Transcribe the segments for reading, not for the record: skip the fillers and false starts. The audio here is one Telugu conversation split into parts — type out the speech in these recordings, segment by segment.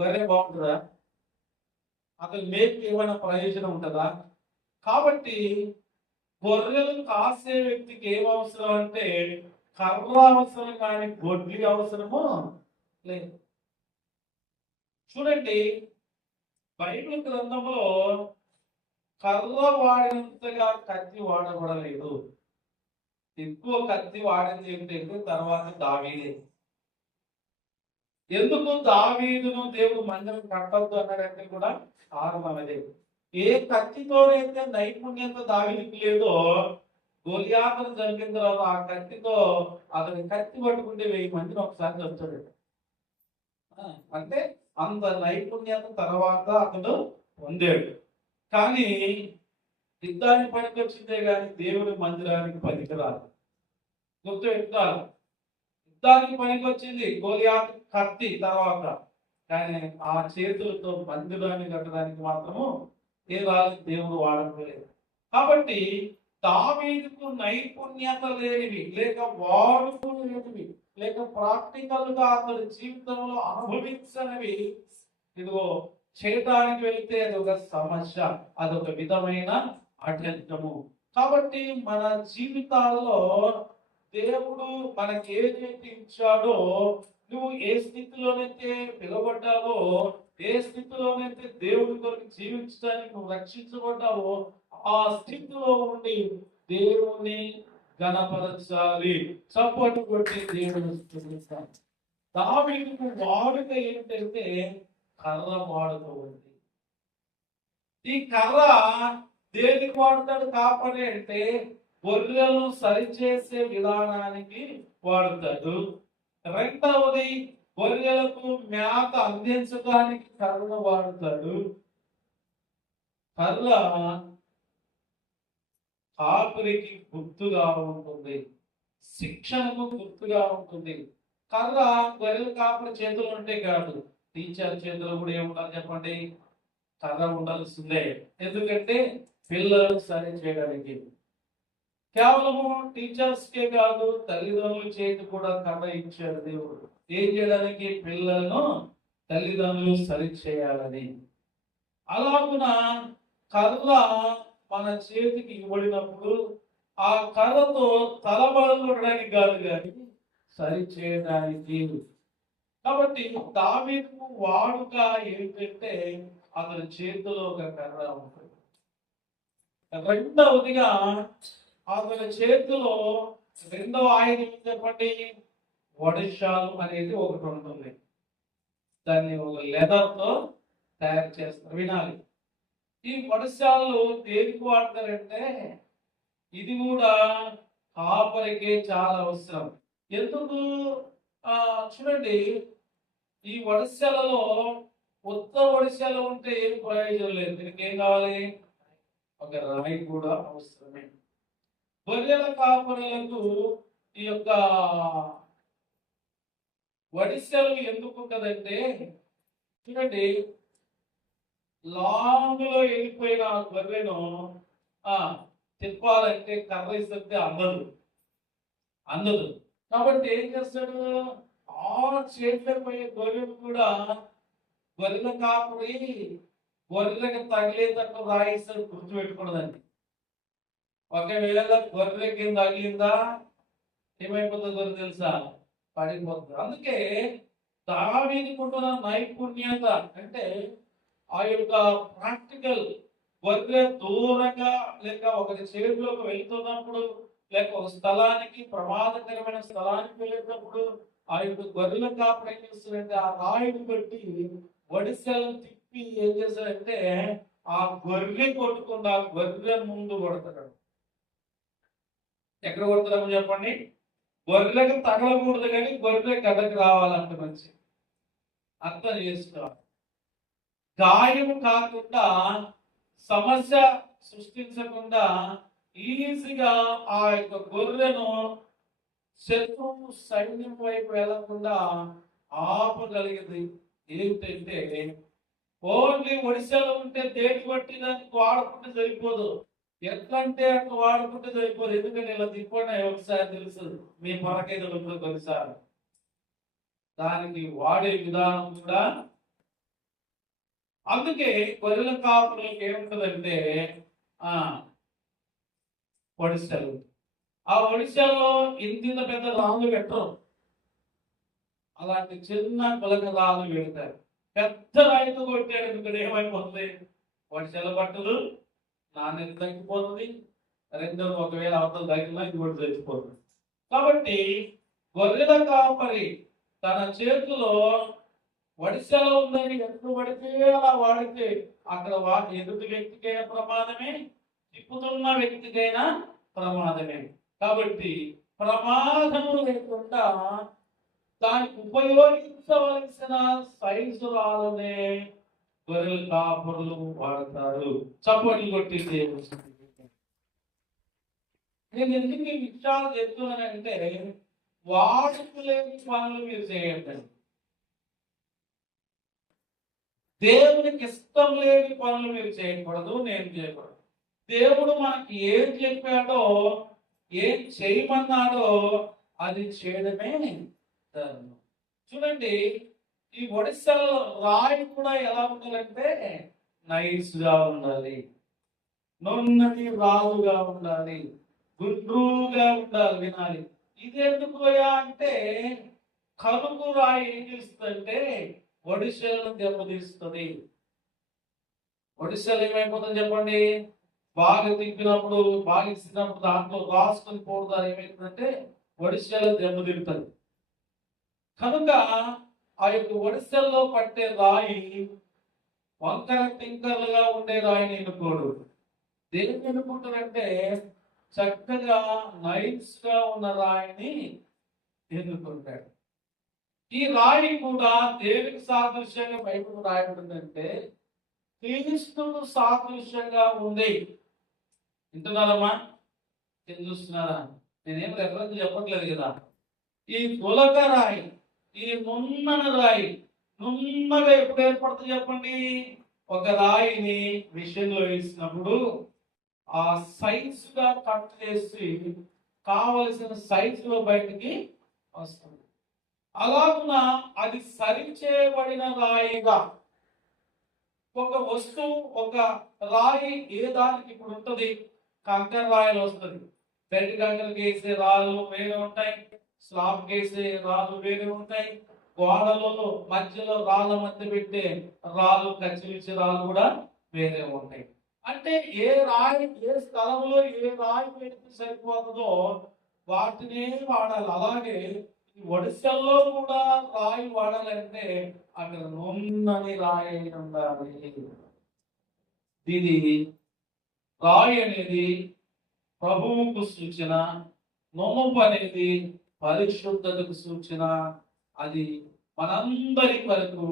గొర్రె బాగుంటుందా? అతను మేపు ఏమైనా ప్రయోజనం ఉంటుందా? కాబట్టి గొర్రెలు కాసే వ్యక్తికి ఏం అవసరం అంటే కర్ర అవసరం, కానీ గొడ్లి అవసరము లేదు. చూడండి, బైబిల్ గ్రంథంలో కర్ర వాడినంతగా కత్తి వాడబడలేదు. ఎక్కువ కత్తి వాడింది ఏంటంటే తర్వాత దావీదే. ఎందుకు దావీదును దేవుడు మందిరం కట్టద్దు అన్నాడంటే కూడా కారణం అదే. ఏ కత్తితోనైతే నైపుణ్యత దావీదుకి లేదో, గొలియాతును చంపిన తర్వాత ఆ కత్తితో అతని కత్తి పట్టుకుంటే 1000 మందిని ఒకసారి చంపాడు. అంటే అంత నైపుణ్యత తర్వాత అతడు పొందాడు. కానీ యుద్ధానికి పనికొచ్చిందే కానీ దేవుడి మందిరానికి పనికిరాదు. గుర్తు పెట్టుకోవాలి. యుద్ధానికి పనికొచ్చింది గొలియాతు కత్తి తర్వాత, కానీ ఆ చేతులతో మందిరాన్ని కట్టడానికి మాత్రము ఏ రాజు దేవుడు వాడలేదు. కాబట్టి దావీదుకు నైపుణ్యత లేనివి, లేక వాడుకోలేనివి, లేక ప్రాక్టికల్ గా అతని జీవితంలో అనుభవించనివి ఇదిగో చేయటానికి వెళితే అది ఒక సమస్య, అదొక విధమైన ఆటంకము. కాబట్టి మన జీవితాల్లో దేవుడు మనకి ఏదైతే ఇచ్చాడో, నువ్వు ఏ స్థితిలోనైతే పిలువబడ్డావో, ఏ స్థితిలోనైతే దేవుడి కొరకు జీవించడానికి నువ్వు రక్షించబడ్డావో, ఆ స్థితిలో ఉండి దేవుని గణపరచాలి. సపోర్ట్ కొట్టి దేవుని స్తుతిస్తాం. దావీదుకు వాడుక ఏంటంటే కర్ర వాడుక ఉంది. ఈ కర్ర దేనికి వాడతాడు కాపరి అంటే గొర్రెలను సరిచేసే విధానానికి వాడతాడు. రెండవది గొర్రెలకు మేత అందించడానికి కర్రను వాడతాడు. కర్ర కాపరికి గుర్తుగా ఉంటుంది, శిక్షణకు గుర్తుగా ఉంటుంది. కర్ర గొర్రెల కాపరి చేతులు ఉంటే కాదు, టీచర్ చేతులు కూడా ఏముండాలి చెప్పండి? కర్ర ఉండాల్సిందే. ఎందుకంటే పిల్లలు సరి చేయడానికి. కేవలము టీచర్స్ కే కాదు, తల్లిదండ్రుల చేతి కూడా కర్ర ఇచ్చాడు దేవుడు. ఏం చేయడానికి? పిల్లలను తల్లిదండ్రులు సరి చేయాలని. అలాగున కర్ర మన చేతికి ఇవ్వడినప్పుడు ఆ కర్రతో తలబడడానికి కాదు కానీ సరి చేయడానికి. కాబట్టి దావీదుకు వాడుక ఏంటంటే అతని చేతిలో ఒక కర్ర ఉంటుంది. రెండవదిగా అతని చేతిలో రెండవ ఆయుధం చెప్పండి, వడిశాలు అనేది ఒకటి ఉంటుంది. దాన్ని ఒక లెదర్తో తయారు చేస్తారు. వినాలి, ఈ వడిశాలు దేనికి వాడతారంటే ఇది కూడా కాపరికే చాలా అవసరం. ఎందుకు? చూడండి, ఈ వడిశాలలో కొత్త వడిశాలు ఉంటే ఏం ప్రయోజనం లేదు. దీనికి ఏం కావాలి? ఒక రాయి కూడా అవసరమే. గొర్రెల కాపరులకు ఈ యొక్క వడిసెలు ఎందుకు ఉంటదంటే, చూడండి, లాంగ్ లో వెళ్ళిపోయిన గొర్రెను తిప్పాలంటే కర్ర ఇస్తే అందదు. కాబట్టి ఏం చేస్తాడు? ఆ చేతిలో పోయే గొర్రెను కూడా గొర్రెల కాపరి గొర్రెలకు తగిలేటట్టు రాయిస్తాడు. గుర్తుపెట్టుకున్నదండి. ఒకవేళ గొర్రెకి తగిలిందా ఏమైపోతుంది? గొర్రె తెలుసా? పడిపోతుంది. అందుకే దావీదుకుంటున్న నైపుణ్యత అంటే ఆ యొక్క ప్రాక్టికల్. గొర్రె దూరంగా లేక ఒకరి చేతిలోకి వెళ్తున్నప్పుడు, లేక ఒక స్థలానికి ప్రమాదకరమైన స్థలానికి వెళ్ళేటప్పుడు ఆ యొక్క గొర్రెల కాపరి ఏం చేస్తాడంటే ఆ రాయిని బట్టి వడిసెలను తిప్పి ఏం చేస్తాడంటే ఆ గొర్రె కొట్టుకుండా గొర్రె ముందు కొడతాడు. ఎక్కడ కొడతాడని చెప్పండి? గొర్రెకి తగలకూడదు కానీ గొర్రె గడ్డకు రావాలంట. మంచి అర్థం చేసుకోవాలి. గాయం కాకుండా, సమస్య సృష్టించకుండా ఈజీగా ఆ యొక్క గొర్రెను శత్రువు సైన్యం వైపు వెళ్లకుండా ఆపగలిగేది ఏంటంటే ఓన్లీ ఒడిశాలో ఉంటే దేని బట్టి దానికి వాడుకుంటే సరిపోదు. ఎట్లంటే అట్లా వాడుకుంటే సరిపోదు. ఎందుకంటే ఇలా తిప్పండి ఒకసారి తెలుసు మీ పరకైతే కొన్నిసార్లు దానికి వాడే విధానం కూడా అందుకే గొర్రెల కాపులకు ఏముంటదంటే ఆ ఒడిశాలు, ఆ ఒడిశాలో ఇంత పెద్ద రాళ్ళు పెట్టరు, అలాంటి చిన్న కొలక రాళ్ళు పెడతారు. పెద్ద రైతు కొట్టాడు ఇక్కడ ఏమైపోతుంది, ఒడిశాల బట్టలు నాణ్యత తగ్గిపోతుంది, రెండో ఒకవేళ అవతల తగ్గినా ఇది కూడా తెచ్చిపోతుంది. కాబట్టి గొర్రెల కాపరి తన చేతిలో వడిసెలో ఉందని ఎప్పుడు పడితే అలా వాడితే అక్కడ ఎదుటి వ్యక్తికైనా ప్రమాదమే, తిప్పుతున్న వ్యక్తికైనా ప్రమాదమే. కాబట్టి ప్రమాదం లేకుండా దానికి ఉపయోగించవలసిన సైజు రాళ్ళనే గొర్రెల కాపరులు వాడతారు. చప్పట్లు కొట్టి నేను ఎందుకు ఈ విషయాలు చెప్తున్నానంటే వాడుకు లేని పనులు మీరు చేయండి. దేవునికి ఇష్టం లేని పనులు మీరు చేయకూడదు, నేను చేయకూడదు. దేవుడు మనకి ఏం చెప్పాడో, ఏం చేయమన్నాడో అది చేయడమే ధర్మం. చూడండి, ఈ ఒడిశాలో రాయి కూడా ఎలా ఉండాలంటే నైస్ గా ఉండాలి, నున్నటి రాళ్ళుగా ఉండాలి, గుండ్రుగా ఉండాలి. వినాలి, ఇదెందుకోయా అంటే కరుకు రాయి ఏం చేస్తుందంటే ఒడిశాలను దెబ్బతీస్తుంది. ఒడిశాలు ఏమైపోతుంది చెప్పండి, బాగా తిప్పినప్పుడు, బాగా ఇచ్చినప్పుడు దాంట్లో రాసుకొని పోవడం ఏమైతుందంటే ఒడిశాలు దెబ్బతింటుంది. కనుక ఆ యొక్క ఒడిశాల్లో పట్టే రాయి వంకర టింకర్లుగా ఉండే రాయిని ఎన్నుకోడు. దేన్ని ఎన్నుకుంటారంటే చక్కగా నైస్ గా ఉన్న రాయిని ఎన్నుకుంటాడు. ఈ రాయి కూడా దేనికి సాదృశ్యంగా బైబిల్ రాయబడిందంటే క్రీస్తుడు సాదృశ్యంగా ఉంది. వింటున్నారమ్మా, చూస్తున్నారా? నేనేం రెఫరెన్స్ చెప్పట్లేదు కదా. ఈ గులక రాయి, ఈ నున్నన రాయి నున్నగా ఎప్పుడు ఏర్పడుతుంది చెప్పండి, ఒక రాయిని మిషన్లో వేసినప్పుడు ఆ సైజుగా కట్ చేసి కావలసిన సైజులో బయటికి వస్తుంది. అలాగున అది సరిచేయబడిన రాయిగా ఒక వస్తువు, ఒక రాయి ఏ దానికి ఇప్పుడు ఉంటుంది, కంకర రాయిలు వస్తుంది. బెడ్ కంకరకి వేసే రాళ్ళు వేరే ఉంటాయి, స్లాబ్ వేసే రాళ్ళు వేరే ఉంటాయి, గోడలలో మధ్యలో రాళ్ళ మధ్య పెట్టే రాళ్ళు, కచ్చిలిచ్చే రాళ్ళు కూడా వేరే ఉంటాయి. అంటే ఏ రాయి ఏ స్థలంలో ఏ రాయి పెడితే సరిపోతుందో వాటినే వాడాలి. అలాగే ఒడిశాల్లో కూడా రాయి వాడాలంటే అక్కడ నున్నని రాయి ఉండాలి. ఇది రాయి అనేది ప్రభువుకు సూచన, నొమ్ము అనేది పరిశుద్ధతకు సూచన. అది మనందరి వరకు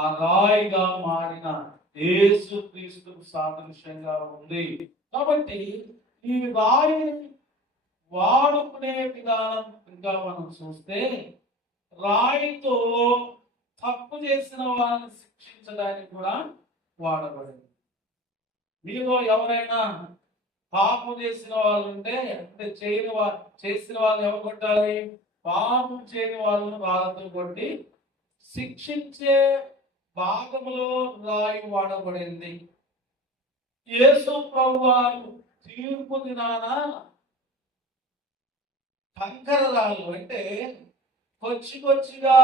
ఆ రాయిగా మారిన యేసుక్రీస్తుకు సాదృశ్యంగా ఉంది. కాబట్టి ఈ రాయి వాడుకునే విధానం ఇంకా మనం చూస్తే రాయితో తప్పు చేసిన వాళ్ళని శిక్షించడానికి కూడా వాడబడింది. మీలో ఎవరైనా పాపం చేసిన వాళ్ళు ఉంటే, అంటే చేసిన వాళ్ళు ఎవరు కొట్టాలి, పాపం చేయని వాళ్ళను రాళ్ళతో కొట్టి శిక్షించే భాగంలో రాయి వాడబడింది. యేసు ప్రభువారు తీర్పు దినాన కంకర రాళ్ళు అంటే కొచ్చిగా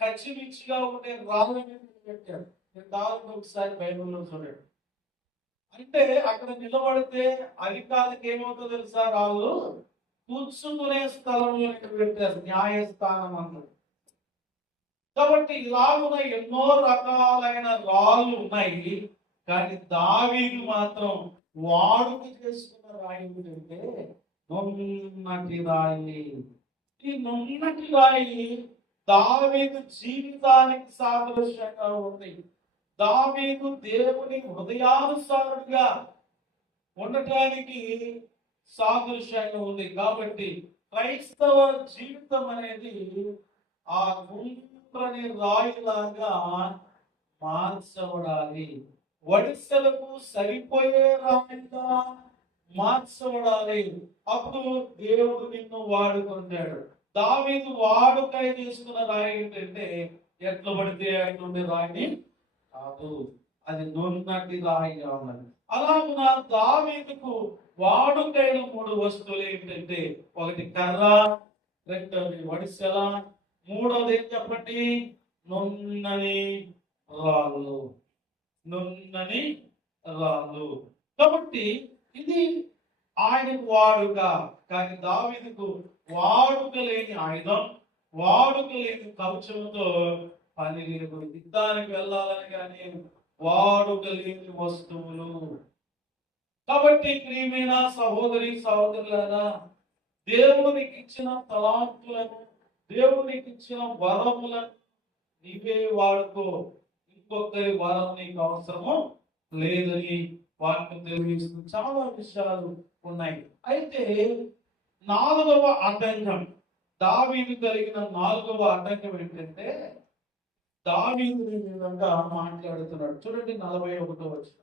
కచ్చిమిచ్చిగా ఉండే రాళ్ళ మీద పెట్టారు. ఒకసారి బైబిల్లో చూడండి. అంటే అక్కడ నిలబడితే అధికారులకు ఏమవుతుందో తెలుసా, రాళ్ళు కూర్చుకునే స్థలంలో పెట్టారు, న్యాయస్థానం అన్నది. కాబట్టి ఇలాగున ఎన్నో రకాలైన రాళ్ళు ఉన్నాయి. కానీ దావీదు మాత్రం వాడుక చేసుకున్న రాయి ఏంటంటే నున్నటి రాయి. ఈ నున్నటి రాయి దావీదు జీవితానికి సాదృశ్యంగా ఉంది. దావీదు దేవుని హృదయానుసారుడిగా ఉండటానికి సాదృశ్యంగా ఉంది. కాబట్టి క్రైస్తవ జీవితం అనేది ఆ గుండ్రని రాయిలాగా మార్చబడాలి, వడిసెలకు సరిపోయే రాయిగా మార్చబడాలి. అప్పుడు దేవుడు నిన్ను వాడుకుంటాడు. దావీదు వాడుకై తీసుకున్న రాయి ఏంటంటే ఎట్లా పడితే అట్లుండే రాయిని కాదు, అది నున్నటి రాయిగా ఉన్నది. అలాగున దావీదుకు వాడుకైన 3 వస్తువులు ఏంటంటే, ఒకటి కర్ర, రెండోది వడిసెల, మూడోది ఏం చెప్పండి, నున్నని రాళ్ళు. నున్నని రాళ్ళు. కాబట్టి ఇది ఆయనకు వాడుక. కానీ దావీదుకు వాడుక లేని ఆయుధం, వాడుక లేని కవచంతో పని లేదు. యుద్ధానికి వెళ్ళాలని కానీ వాడుక లేని వస్తువులు. కాబట్టి ప్రియమైన సహోదరి సహోదరులారా, దేవునికి ఇచ్చిన తలాంతులను, దేవునికి ఇచ్చిన వరములను నీవే వాడుకో. ఇంకొకరి వరం నీకు అవసరము లేదని వాక్యం తెలియజేస్తుంది. చాలా విషయాలు ఉన్నాయి. అయితే 4వ ఆటంకం, దావీదు కలిగిన 4వ ఆటంకం ఏంటంటే, దావీదు ఈ విధంగా మాట్లాడుతున్నాడు. చూడండి 41వ వచనం.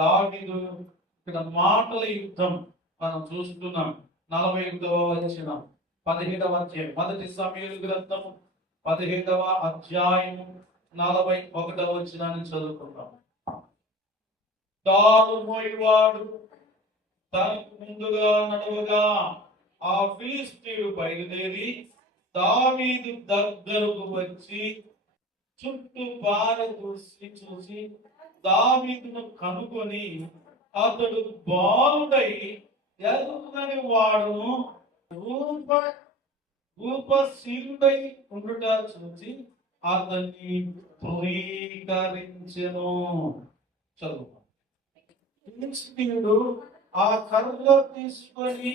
దావీదు ఇక్కడ మాటల యుద్ధం మనం చూస్తున్నాం. 41వ వచనం, 17వ అధ్యాయం, 1 సమూయేలు గ్రంథం 17వ అధ్యాయం 41వ వచనాన్ని చదువుకుందాం. తాను మోయివాడు తనకు ముందుగా నడవగా ఆ ఫిలిష్తీయుడు బయలుదేరి దావీదు దగ్గరకు వచ్చి చుట్టూ చూసి దావీదును కనుగొని అతడు బాలుడై ఎదుగునని వాడును రూపశీలుడై ఉండుట చూసి అతన్ని ధృవీకరించెను. చదువు. ఫిలిష్తీయుడు ఆ కర్ర తీసుకొని,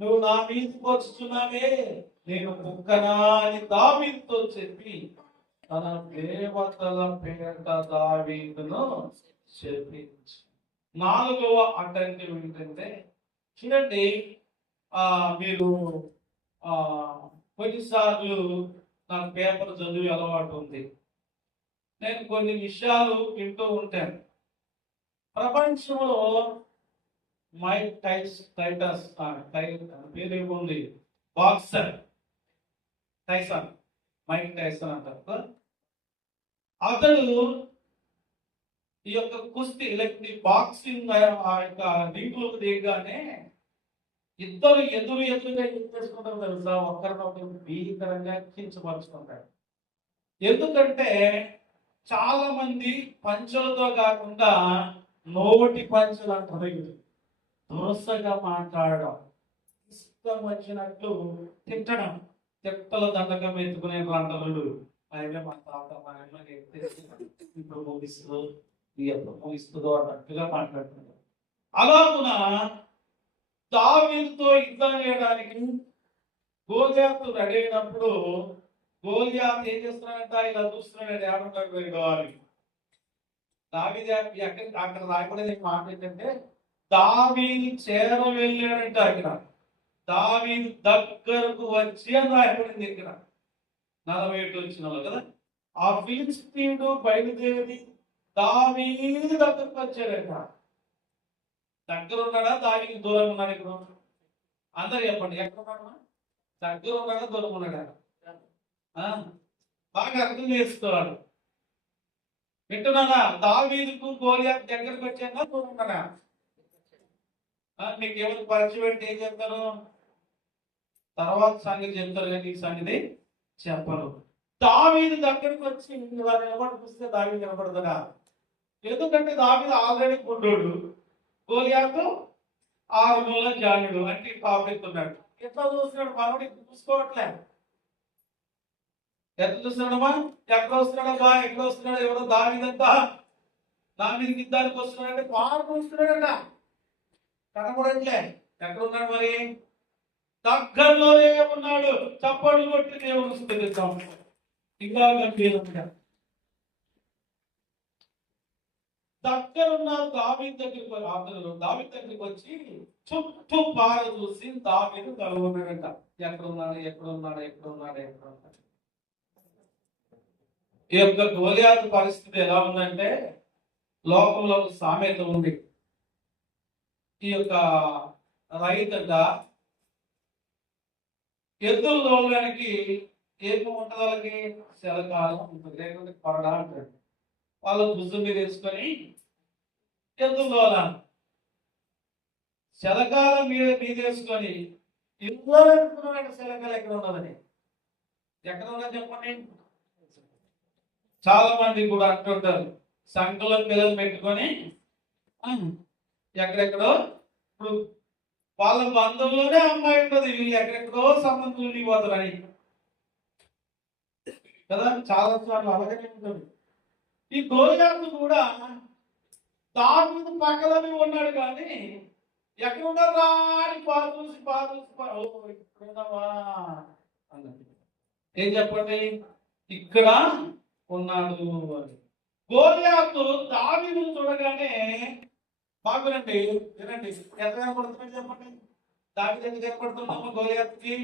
నువ్వు నా మీదకి వస్తున్నావే, నేను కుక్కనా అని దావీదుతో చెప్పి తన దేవతల పేరిట దావీదును చెప్పించి. 4వ ఆటంకం ఏంటంటే, చూడండి, మీరు కొన్నిసార్లు నాకు పేపర్ చదివి అలవాటు ఉంది. నేను కొన్ని విషయాలు వింటూ ఉంటాను. ప్రపంచంలో మైక్ టైటస్ పేరేముంది, బాక్సర్ టైసన్, మైక్ టైసన్ అంటారు. అతడు ఈ యొక్క కుస్తీ బాక్సింగ్ ఆ యొక్క రింగులకు దిగగానే ఇద్దరు ఎదురుగా ఏం చేసుకుంటారు తెలుసా, ఒకరినొకరు భీకరంగా కించపరుచుకుంటారు. ఎందుకంటే చాలా మంది పంచులతో కాకుండా నోటి పంచులు అంటారు, దురసగా మాట్లాడడం, ఇష్టం వచ్చినట్లు తిట్టడం, తిట్టల దండకం ఎత్తుకునే ప్రాంతాలు అయితే మా తాత మా అమ్మ ఇప్పుడు ముగిస్తుందో అన్నట్టుగా మాట్లాడుతున్నారు. అలాగున దావీదుతో యుద్ధం చేయడానికి గోలియాతు రెడీ అయినప్పుడు గోలియాతు ఏం చేస్తున్నాడంట, ఇలా చూస్తున్నాడు, ఏమంటారు కావాలి. దావీదు అక్కడ రాయబడేది మాట ఏంటంటే, దావీదు చేర వెళ్ళాడంట. ఇక్కడ దావీదు దగ్గరకు వచ్చి అని రాయబడింది. ఇక్కడ 41 వచ్చిన కదా, ఆ ఫిలిష్తీయుడు బయలుదేరి దావీదు దగ్గరకు వచ్చాడంట. దగ్గర ఉన్నాడా, దావీదు దూరం ఉన్నాడు? ఇప్పుడు అందరు చెప్పండి, ఎక్కడ ఉన్నాడు? దగ్గర ఉన్నాడా, దూరం ఉన్నాడా? బాగా అర్థం చేసుకోవాలి. వింటున్నారా? దావీదుకు గోలియాతు దగ్గరకు వచ్చాక దూరం ఉన్నాడా? మీకు ఎవరు పరిచయం పెట్టి ఏం చెప్తారు, తర్వాత సంగతి చెప్తారు, కానీ ఈ సంగతి చెప్పరు. దావీదు దగ్గరకు వచ్చి వారు నిలబడిపిస్తే దావీదు నిలబడదా? ఎందుకంటే దావీదు ఆల్రెడీ గుడ్డోడు, గోలియాతు 6 మూల జానుడు, అంటే పాపెత్తున్నాడు. ఎట్లా చూస్తున్నాడు, మనోడి చూసుకోవట్లే. ఎట్లా చూస్తున్నాడమ్మా, ఎక్కడ వస్తున్నాడమ్మా, ఎక్కడ వస్తున్నాడు, ఎవడో దావీదంతా దావీదు యుద్ధానికి వస్తున్నాడంటే పాలు చూస్తున్నాడట, కనపడట్లే. ఎక్కడ ఉన్నాడు మరి? దగ్గరలోనే ఉన్నాడు. చప్పట్లు కొట్టి దేవుని స్తుతిద్దాం. ఇంకా గంభీరంగా దగ్గరున్న దావీదు దగ్గరికి వచ్చి చుట్టూ పార చూసి దావీదు కలుగున్నాడంట. ఎక్కడున్నాడు. ఈ యొక్క గోలియాతు పరిస్థితి ఎలా ఉందంటే, లోకంలో సామెత ఉంది. ఈ యొక్క రైతంట ఎద్దుల లోకానికి ఏమి ఉంటుంది, వాళ్ళకి శలకాలం ఉంటుంది, లేకపోతే కొరడా అంటాడు. వాళ్ళ భుజం మీద వేసుకొని ఎద్దులోలా శలకాల మీద వేసుకొని ఇంట్లో పెట్టుకున్నాడు. శలకాలు ఎక్కడ ఉన్నదని, ఎక్కడ ఉన్నది చెప్పండి. చాలా మంది కూడా అంటుంటారు సంఘంలో పిల్లలు పెట్టుకొని ఎక్కడెక్కడో, ఇప్పుడు వాళ్ళ బంధువులోనే అమ్మాయి ఉంటుంది, వీళ్ళు ఎక్కడెక్కడో సంబంధం పోతారని కదా. చాలా సార్లు అలాగే ఉంటుంది. ఈ గోలియాతు కూడా దావీదు పక్కలోనే ఉన్నాడు, కానీ ఎక్కడ ఉన్నారా అని ఇక్కడున్నావా అన్నది. ఏం చెప్పండి, ఇక్కడ ఉన్నాడు అని. గోలియాతు దావీదును చూడగానే బాగునండి, వినండి, ఎంత కనపడుతున్నాడు చెప్పండి. దావీదు ఎంత కనపడుతున్నాము గోలియాతుకి?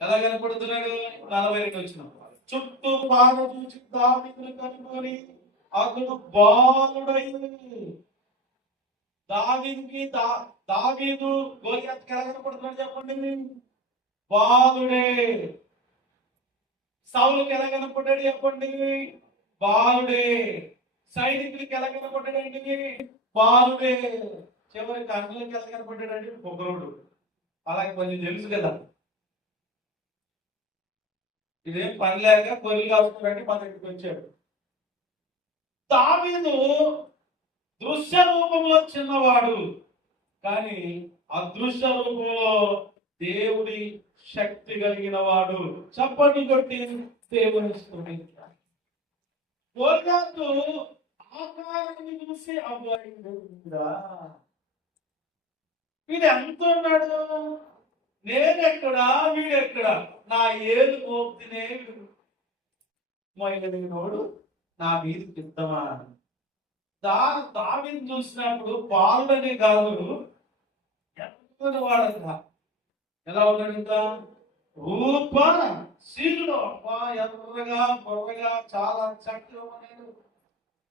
ఎలా కనపడుతున్నాడు? 42 వచ్చిన చుట్టూ బాగా చూసి దావీదును కనుగొని అతడు బాలుడై. దావీదు గోలియాతుకి ఎలా కనపడుతున్నాడు చెప్పండి? బాలుడే. సౌలుకి ఎలా కనపడ్డాడు చెప్పండి? బాలుడే. సైనికులకి ఎలా కనపడ్డాడండి? బాలుడే. చివరికి అన్నులకి ఎలా కనపడ్డాడండి? పొగరుడు. అలాగే కొంచెం తెలుసు కదా, ఇదేం పని లేక గొర్రెలు కాసుకున్నట్టు మన దగ్గరికి వచ్చాడు. దావీదు దృశ్య రూపంలో చిన్నవాడు, కానీ అదృశ్య రూపంలో దేవుడి శక్తి కలిగిన వాడు. చప్పట్లు కొట్టి దేవుని స్తుతించాలి. గోలియాతు ఆకారాన్ని చూసి అబ్బాయి వీడు ఎంత ఉన్నాడు, నేనెక్కడా వీడెక్కడా, నా ఏలు మోపుతేనే మొయ్యగలిగినోడు నా మీద కిద్దమా. దావీదుని చూసినప్పుడు బాలుడనే కాదు, ఎంత వాడంట. ఎలా ఉన్నాడు ఇంకా? రూప శీలుడు. అబ్బా, ఎర్రగా పొరగా చాలా చక్కగా ఉన్నాడు.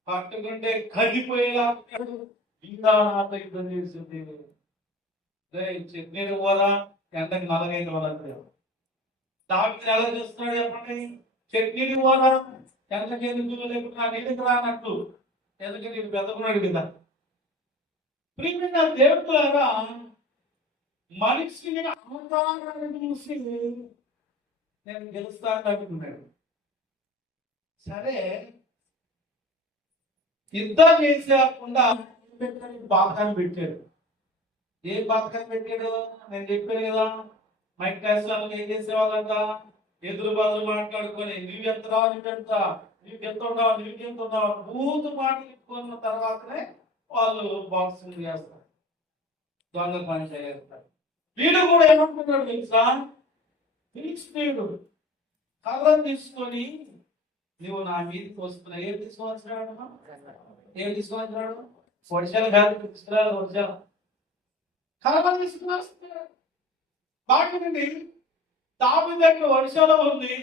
పట్టుకుంటే కదిపోయేలా ఉన్నాడు. ఇంకా నాతో యుద్ధం చేసింది. నేను పోదా ఎంతకి 45 వరకు దావీదు ఎలా చూస్తున్నాడు చెప్పండి? చట్నీని పోదా ఎంతకి ఎందుకు లేకుండా నా నీళ్ళకి రానట్టు, ఎందుకంటే నేను పెద్దకున్నాడు కదా. ప్రియమైన దేవుడులారా, మనిషిని అవతారాన్ని చూసి నేను గెలుస్తాను అనుకున్నాడు. సరే, యుద్ధం చేసేకుండా బాధకాన్ని పెట్టాడు. ఏ బాధకాన్ని పెట్టాడు? నేను చెప్పాను కదా, మైక్ టైసన్ ఏం చేసేవాళ్ళంట? ఎదురు బదులు మాట్లాడుకొని నువ్వెంతరా, నువ్వెంత, నీకెంత ఉన్నావు, నీకెంత ఉన్నావు, బూతు మాట్లాడుకున్న తర్వాతనే వాళ్ళు బాక్సింగ్ చేస్తారు, దొంగ పని చేస్తారు. వీడు కూడా ఏమనుకుంటాడు తెలుసా? ఫిలిష్తీయుడు కర్రను తీసుకొని నువ్వు నా మీదకి వస్తున్నావు. ఏం తీసుకువచ్చినాడు? వర్షాలు కాదు తీసుకురాదు, వర్షాలు కర్రను తీసుకుని వస్తున్నాడు. బాగుందండి. దావీదు దగ్గర వర్షాలు ఉంది,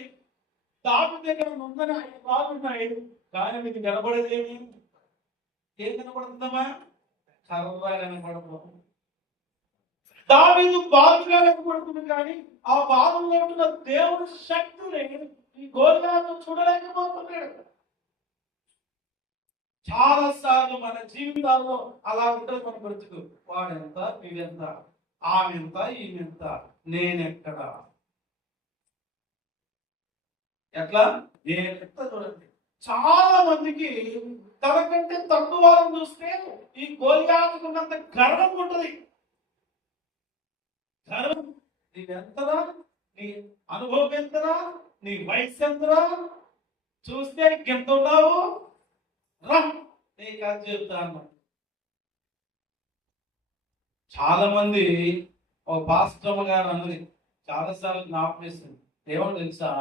దావీదు దగ్గర ఉందని 5 బాగున్నాయి, కానీ మీకు కనబడేది ఏం కనపడుతుందమ్మా? కర్ర కనపడదు. దావీదు బాధగా కనపడుతుంది, కానీ ఆ బాధలో ఉన్న దేవుడి శక్తిని ఈ గోలియాతు చూడలేకపోతున్నాడు. చాలా సార్లు మన జీవితాల్లో అలా ఉంటుంది. మన బ్రతుకు, వాడెంత, వీడెంత, ఆమెంత, ఈమెంత, నేనెక్కడ, ఎట్లా, నేనెంత. చూడండి, చాలా మందికి తనకంటే తక్కువ వాళ్ళని చూస్తే ఈ గోలియాతుకున్నంత గర్వం ఉంటుంది. గర్వం. నీవెంతరా, నీ అనుభవం ఎంతరా, నీ వయసు ఎంతరా, చూస్తే ఎంత ఉన్నావు, రా నీకు అది చెప్తాను. చాలా మంది, ఒక పాస్టమ్మ గారు అన్నది చాలాసార్లు జ్ఞాపకం చేస్తుంది. ఏమని తెలుసా?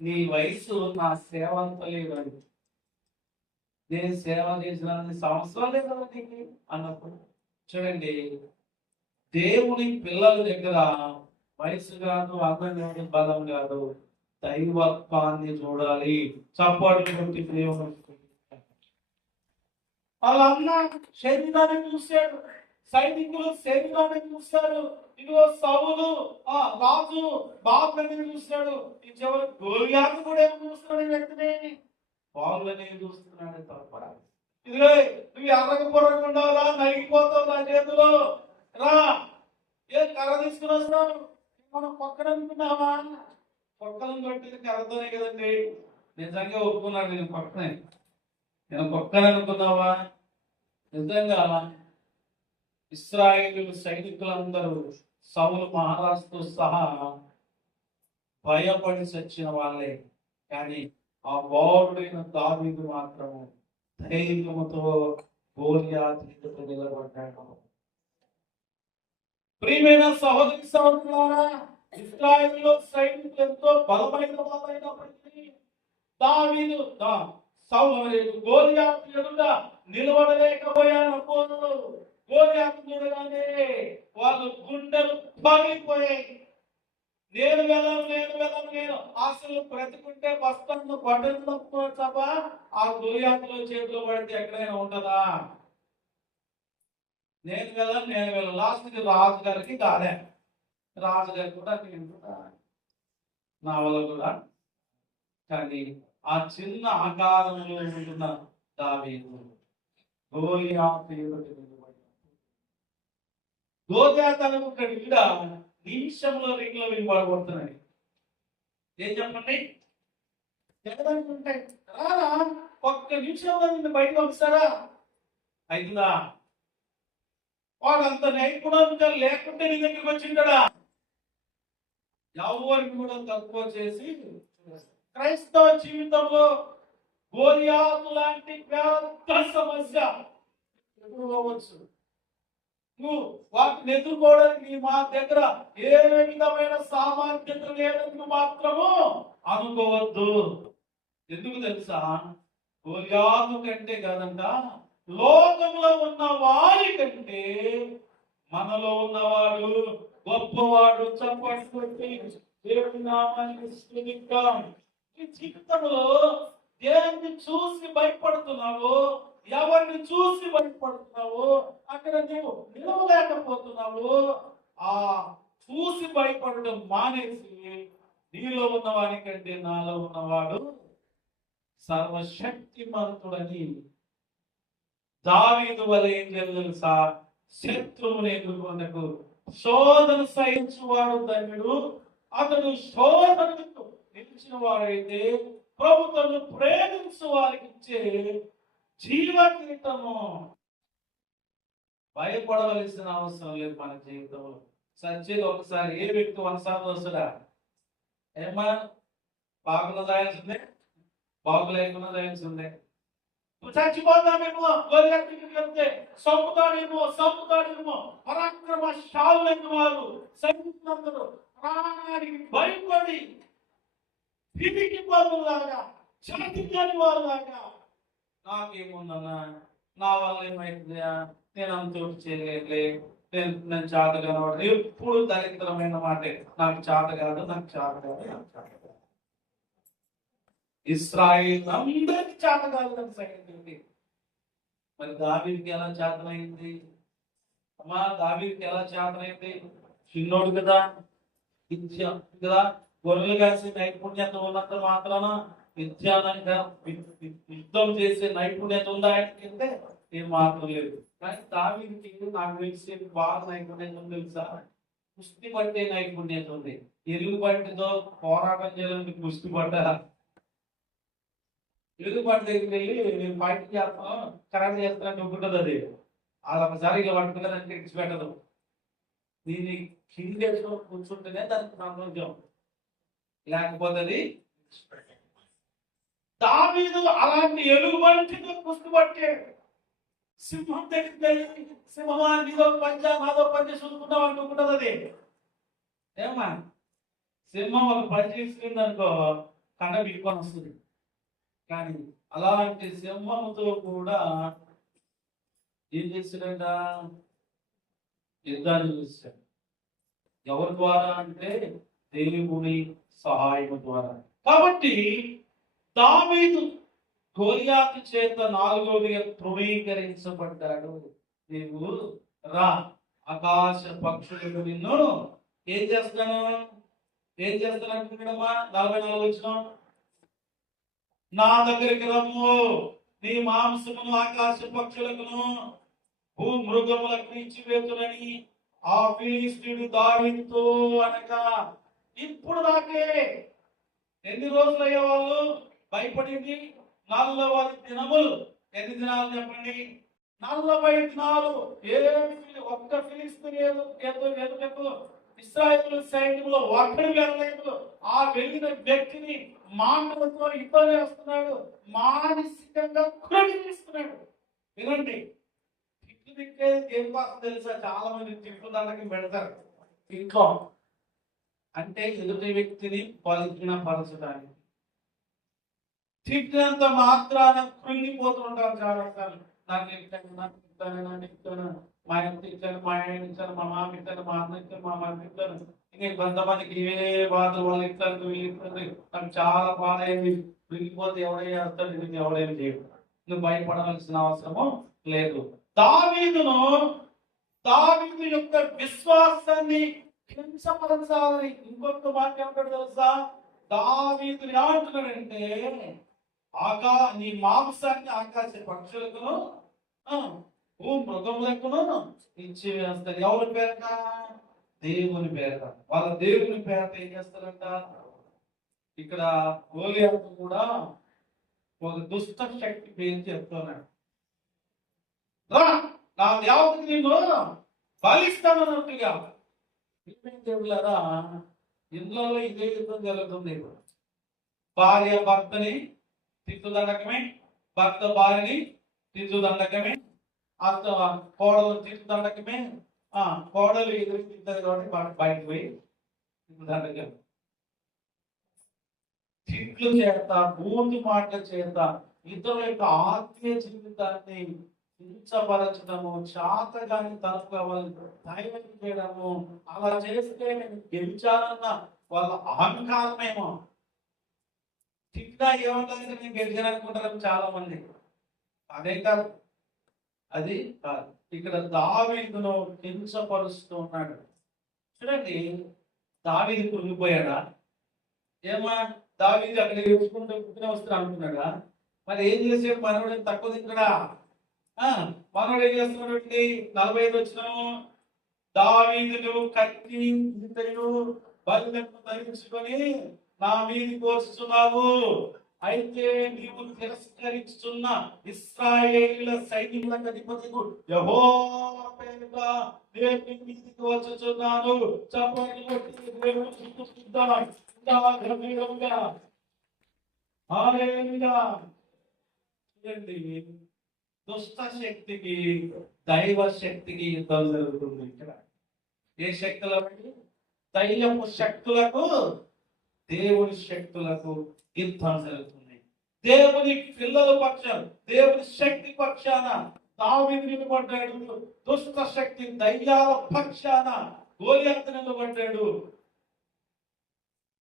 నీ వయసు నా సేవ అంత లేదండి, నేను సేవ చేసిన సంవత్సరాలు లేదా నీకు అన్నప్పుడు. చూడండి, దేవుని పిల్లల దగ్గర వయసు కాదు, అందం కాదు, బలం కాదు, దైవత్వాన్ని చూడాలి. చప్పాటు కొట్టి దేవుడు వాళ్ళ అన్న శరీరాన్ని చూశాడు, సైనికులు శరీరాన్ని చూశారు. ఇదిగో సౌలు రాజు బాబుని చూశాడు. ఈ చివరి గోలియాతు కూడా ఏమో చూస్తున్నాడు ఈ వ్యక్తిని. బాగులనే చూస్తున్నాడు తప్ప ఇదిగో నువ్వు ఎర్రగ పొరకుండావురా, నలిగిపోతావు నా చేతిలో, రా ఏ కర్ర తీసుకుని వస్తావు, మనం పక్కన అనుకున్నావా? పక్కన కొట్టేది కర్రతోనే కదండి. నిజంగా ఒప్పుకున్నాడు, నేను పక్కన అనుకున్నావా? నిజంగా ఇశ్రాయేలు సైనికులందరూ సౌలు మహారాజుతో సహా భయపడి చచ్చిన వాళ్ళే. కానీ ఆ బాలుడైన దావీదు మాత్రము ధైర్యముతో గోలియాతు ఎదుట నిలబడ్డాడు. ప్రియమైన సహోదరి సహోదరులారా, ఇశ్రాయేలు సైనికులు ఎంతో బలమైన వాళ్ళైనప్పటికీ దావీదు గోలియాతు ఎదుట నిలబడలేకపోయారు. గోలియాతు చూడగానే వాళ్ళు గుండెలు పగిలిపోయాయి. నేను అసలు బ్రతుకుంటే వస్తాను బట్టలు తప్ప ఆ గోలియాతులో చేతిలో పడితే ఎక్కడైనా ఉంటుందా? నేను వెళ్ళను లాస్ట్కి రాజుగారికి కాలే, రాజుగారి కూడా నా వల్ల కూడా. కానీ ఆ చిన్న ఆకారంలో ఉంటున్న దావీదు గోలియాతు గోలియాతు ఇక్కడ నిమిషంలో రింగ్లో వినబడబడుతున్నాయి. ఏం చెప్పండి, ఒక్క నిమిషంలో నిన్ను బయటకు పంపిస్తారా? అయితుందా? వాడంత నైపుణ్యంగా లేకుంటే నీ దగ్గరికి వచ్చిందా? ఎవరికి కూడా తక్కువ చేసి క్రైస్తవ జీవితంలో గోలియాతు లాంటి పెద్ద సమస్య ఎప్పుడు పోవచ్చు. నువ్వు వాటిని ఎదుర్కోవడానికి మా దగ్గర ఏ విధమైన సామర్థ్యత లేదని మాత్రము అనుకోవద్దు. ఎందుకు తెలుసా? గోలియాతు కంటే కాదంట, లోకంలో ఉన్న వారి కంటే మనలో ఉన్నవాడు గొప్పవాడు. చెప్పండి, దేవుని నామానికి స్తుతిద్దాం. ఈ జీవితంలో దేన్ని చూసి భయపడుతున్నావు, ఎవరిని చూసి భయపడుతున్నావు, అక్కడ నీవు నిలవలేకపోతున్నావు. ఆ చూసి భయపడడం మానేసి నీలో ఉన్నవాడి కంటే నాలో ఉన్నవాడు సర్వశక్తిమంతుడని దావీదు వలె ఏం తెలుసా? శత్రువుని ఎదుర్కొనకు శోధన సహించువాడు ధన్యుడు. అతడు శోధనకు నిలిచిన వాడైతే ప్రభుత్వం ప్రేమించు వారికి ఇచ్చే జీవకీతము. భయపడవలసిన అవసరం లేదు మన జీవితంలో. సచ్చేది ఒకసారి, ఏ వ్యక్తి ఒకసారి వస్తుందా? ఏమా బాగున్న దాయాల్సిందే, బాగులేకున్న దాయాల్సిందే. చచ్చిపోతామేమో, వెళ్తే సంపుతాడేమో పరాక్రమశాలులైన వారు సైనికులందరూ ప్రాణానికి భయపడి పిరికి పనులాగా చనిపోని వారులాగా, నాకేముందన్నా, నా వల్ల ఏమైతుందా, నేను అంత చేయలేదులే, నేను చేత కనవాడు. ఎప్పుడు దరిద్రమైన మాటే, నాకు చేత కాదు, నాకు చేత కాదు. ఇశ్రాయేలు అందరికి చేత కాదు సైనికులకి. మరి దావీదుకి ఎలా చేతనైంది? అమ్మా, దావీదుకి ఎలా చేతనైంది? చిన్నోడు కదా, కదా, గొర్రెలు కాసే నైపుణ్యత ఉన్నంత మాత్రాన యుద్ధం చేసే నైపుణ్యత ఉందా అంటే ఏం మాత్రం లేదు. కానీ దావీదుకి నాకు తెలిసే బాగా నైపుణ్యత ఉంది తెలుసా? కుస్తీ పట్టే నైపుణ్యత ఉంది. ఎరుగు పట్టితో పోరాటం చేయాలని కుస్తీ పట్టారా? ఎదుగుబాటు దగ్గరికి వెళ్ళి నేను ఫైటింగ్ చేస్తాను, కరెంట్ చేస్తానని ఒప్పుకుంటుంది. అది ఒకసారి ఇలా పట్టుకున్నదానికి ఇచ్చి పెట్టదు. దీన్ని కింద కూర్చుంటేనే దానికి సంతోషం, లేకపోతే అది. దావీదు అలాంటి ఎలుగుబంటితో కుస్తీపట్టాడు. సింహం దగ్గరికి సింహమా నీదో పంచ నాదో పంచ చూసుకుంటాం అనుకుంటుంది. అది ఏమా, సింహం ఒక పంచ తీసుకుంది అనుకో, కండ బిక్కొని వస్తుంది. కానీ అలాంటి సింహముతో కూడా ఏం చేశాడంట? యుద్ధాన్ని చూశాడు. ఎవరి ద్వారా అంటే దేవుని సహాయం ద్వారా. కాబట్టి దావీదు గోలియాతు చేత 4వ తృణీకరించబడ్డాడు. నీవు రా, ఆకాశ పక్షులకు నిన్ను ఏం చేస్తాను అంటున్నాడమ్మా. 44 వచ్చిన నా దగ్గరికి రమ్ము, నీ మాంసమును ఆకాశ పక్షులకును భూమృగములకు ఇచ్చివేతునని ఆ ఫిలిష్తీయుడు దావీదుతో అనగా, ఇప్పుడు దాకే ఎన్ని రోజులు అయ్యే వాళ్ళు భయపడింది? 40 దినములు. ఎన్ని దినాలు చెప్పండి? 40 దినాలు. ఒక్క ఫిలిష్తీయుడు ఎదుటకు ఇశ్రాయేలు సైన్యంలో ఒక్కడు వెళ్ళలేదు. ఆ వెళ్ళిన వ్యక్తిని మాటలతో యుద్ధం చేస్తున్నాడు, మానసికంగా కృంగిస్తున్నాడు. వినండి, తిట్లు తిట్టేది దేనికోసం తెలుసా? చాలా మంది తిట్లు దండకి పెడతారు ఇంట్లో, అంటే ఎదుటి వ్యక్తిని బలహీనపరచడానికి. తిట్టినంత మాత్రాన కృంగిపోతుంటారు చాలా సార్లు. నాకు ఇస్తాను, మా ఆయన తిట్టాను, మా ఆయన ఇచ్చాను, మా మామ ఇచ్చాను, మా అన్న ఇచ్చాను, మా అమ్మ ఇచ్చాను. ఇంకా కొంతమందికి ఇవే బాధలు, వాళ్ళు ఇస్తారు, వీళ్ళు ఇస్తారు. నాకు చాలా బాధ అయింది. కృంగిపోతే ఎవడేం చేస్తాడు, ఇది ఎవడేం చేయడు. నువ్వు భయపడవలసిన అవసరము లేదు. దావీదు యొక్క విశ్వాసాన్ని కించపరచాలని ఇంకొక మాట ఏమంటాడు తెలుసా? దావీదుని ఏమంటున్నాడంటే, నీ మాంసాన్ని ఆకాశ పక్షులకును మృగములకును ఇచ్చి వేస్తారు. ఎవరి పేరట? దేవుని పేరట. వాళ్ళ దేవుని పేరట ఏం చేస్తారంట? ఇక్కడ గోలియాతు కూడా ఒక దుష్ట శక్తి పేరు చెప్తున్నాడు. నా దేవతకి నేను బలిస్తానన్నట్టుగా. దేవులారా, ఇంట్లో ఇదే యుద్ధం జరుగుతుంది. భార్య భర్తని తిట్టుదండకమే, భర్త భార్యని తిట్టుదండకమే, అత్త కోడలు తిట్టుదండకమే, కోడలు ఎదురు తింటారు కాబట్టి బయటకు పోయి తిట్టుదండకం. తిట్లు చేత, బూందు మాటల చేత ఇతరుల యొక్క ఆత్మీయ జీవితాన్ని హింసపరచడము, చాతగాని తలుపుగా వాళ్ళు ధైర్యం చేయడము, అలా చేస్తే నేను గెలిచానన్న వాళ్ళ అహంకారమేమో. తిట్టా ఏమంటుంది? నేను గెలిచాననుకుంటారు చాలా మంది. అదే కాదు, అది కాదు. ఇక్కడ దావీదును హింసపరుస్తూ ఉన్నాడు. చూడండి, దావీదు కృంగిపోయాడా? ఏమా దావీదు అక్కడ ఏడ్చుకుంటూ పుట్టిన వస్తున్నా అనుకున్నాడా? మరి ఏం చేసాడు? మనోడు తక్కువ తింటాడా? మనోడు ఏం చేస్తున్నాడు? 45 వచ్చినాము. దావీదును కత్తి బలిలను ధరించుకొని నా మీది కోరుచున్నావు. అయితే నీవు తిరస్కరించుచున్న ఇశ్రాయేలీయుల సైన్యములకు అధిపతికు యెహోవా పేరిట నేను నీ మీదికి వచ్చుచున్నాను. చప్పట్లు కొట్టి దేవుని స్తుతిద్దాం. గంభీరంగా హల్లెలూయా. చూడండి, దుష్ట శక్తికి దైవ శక్తికి యుద్ధం జరుగుతుంది. ఇక్కడ ఏ శక్తులకు? దైవపు శక్తులకు, దేవుని శక్తులకు యుద్ధం జరుగుతుంది. దేవుని పిల్లల పక్షాన, దేవుని శక్తి పక్షాన దావీదు నిలబడ్డాడు. దుష్ట శక్తి దయ్యాల పక్షాన గోలియాతు నిలబడ్డాడు.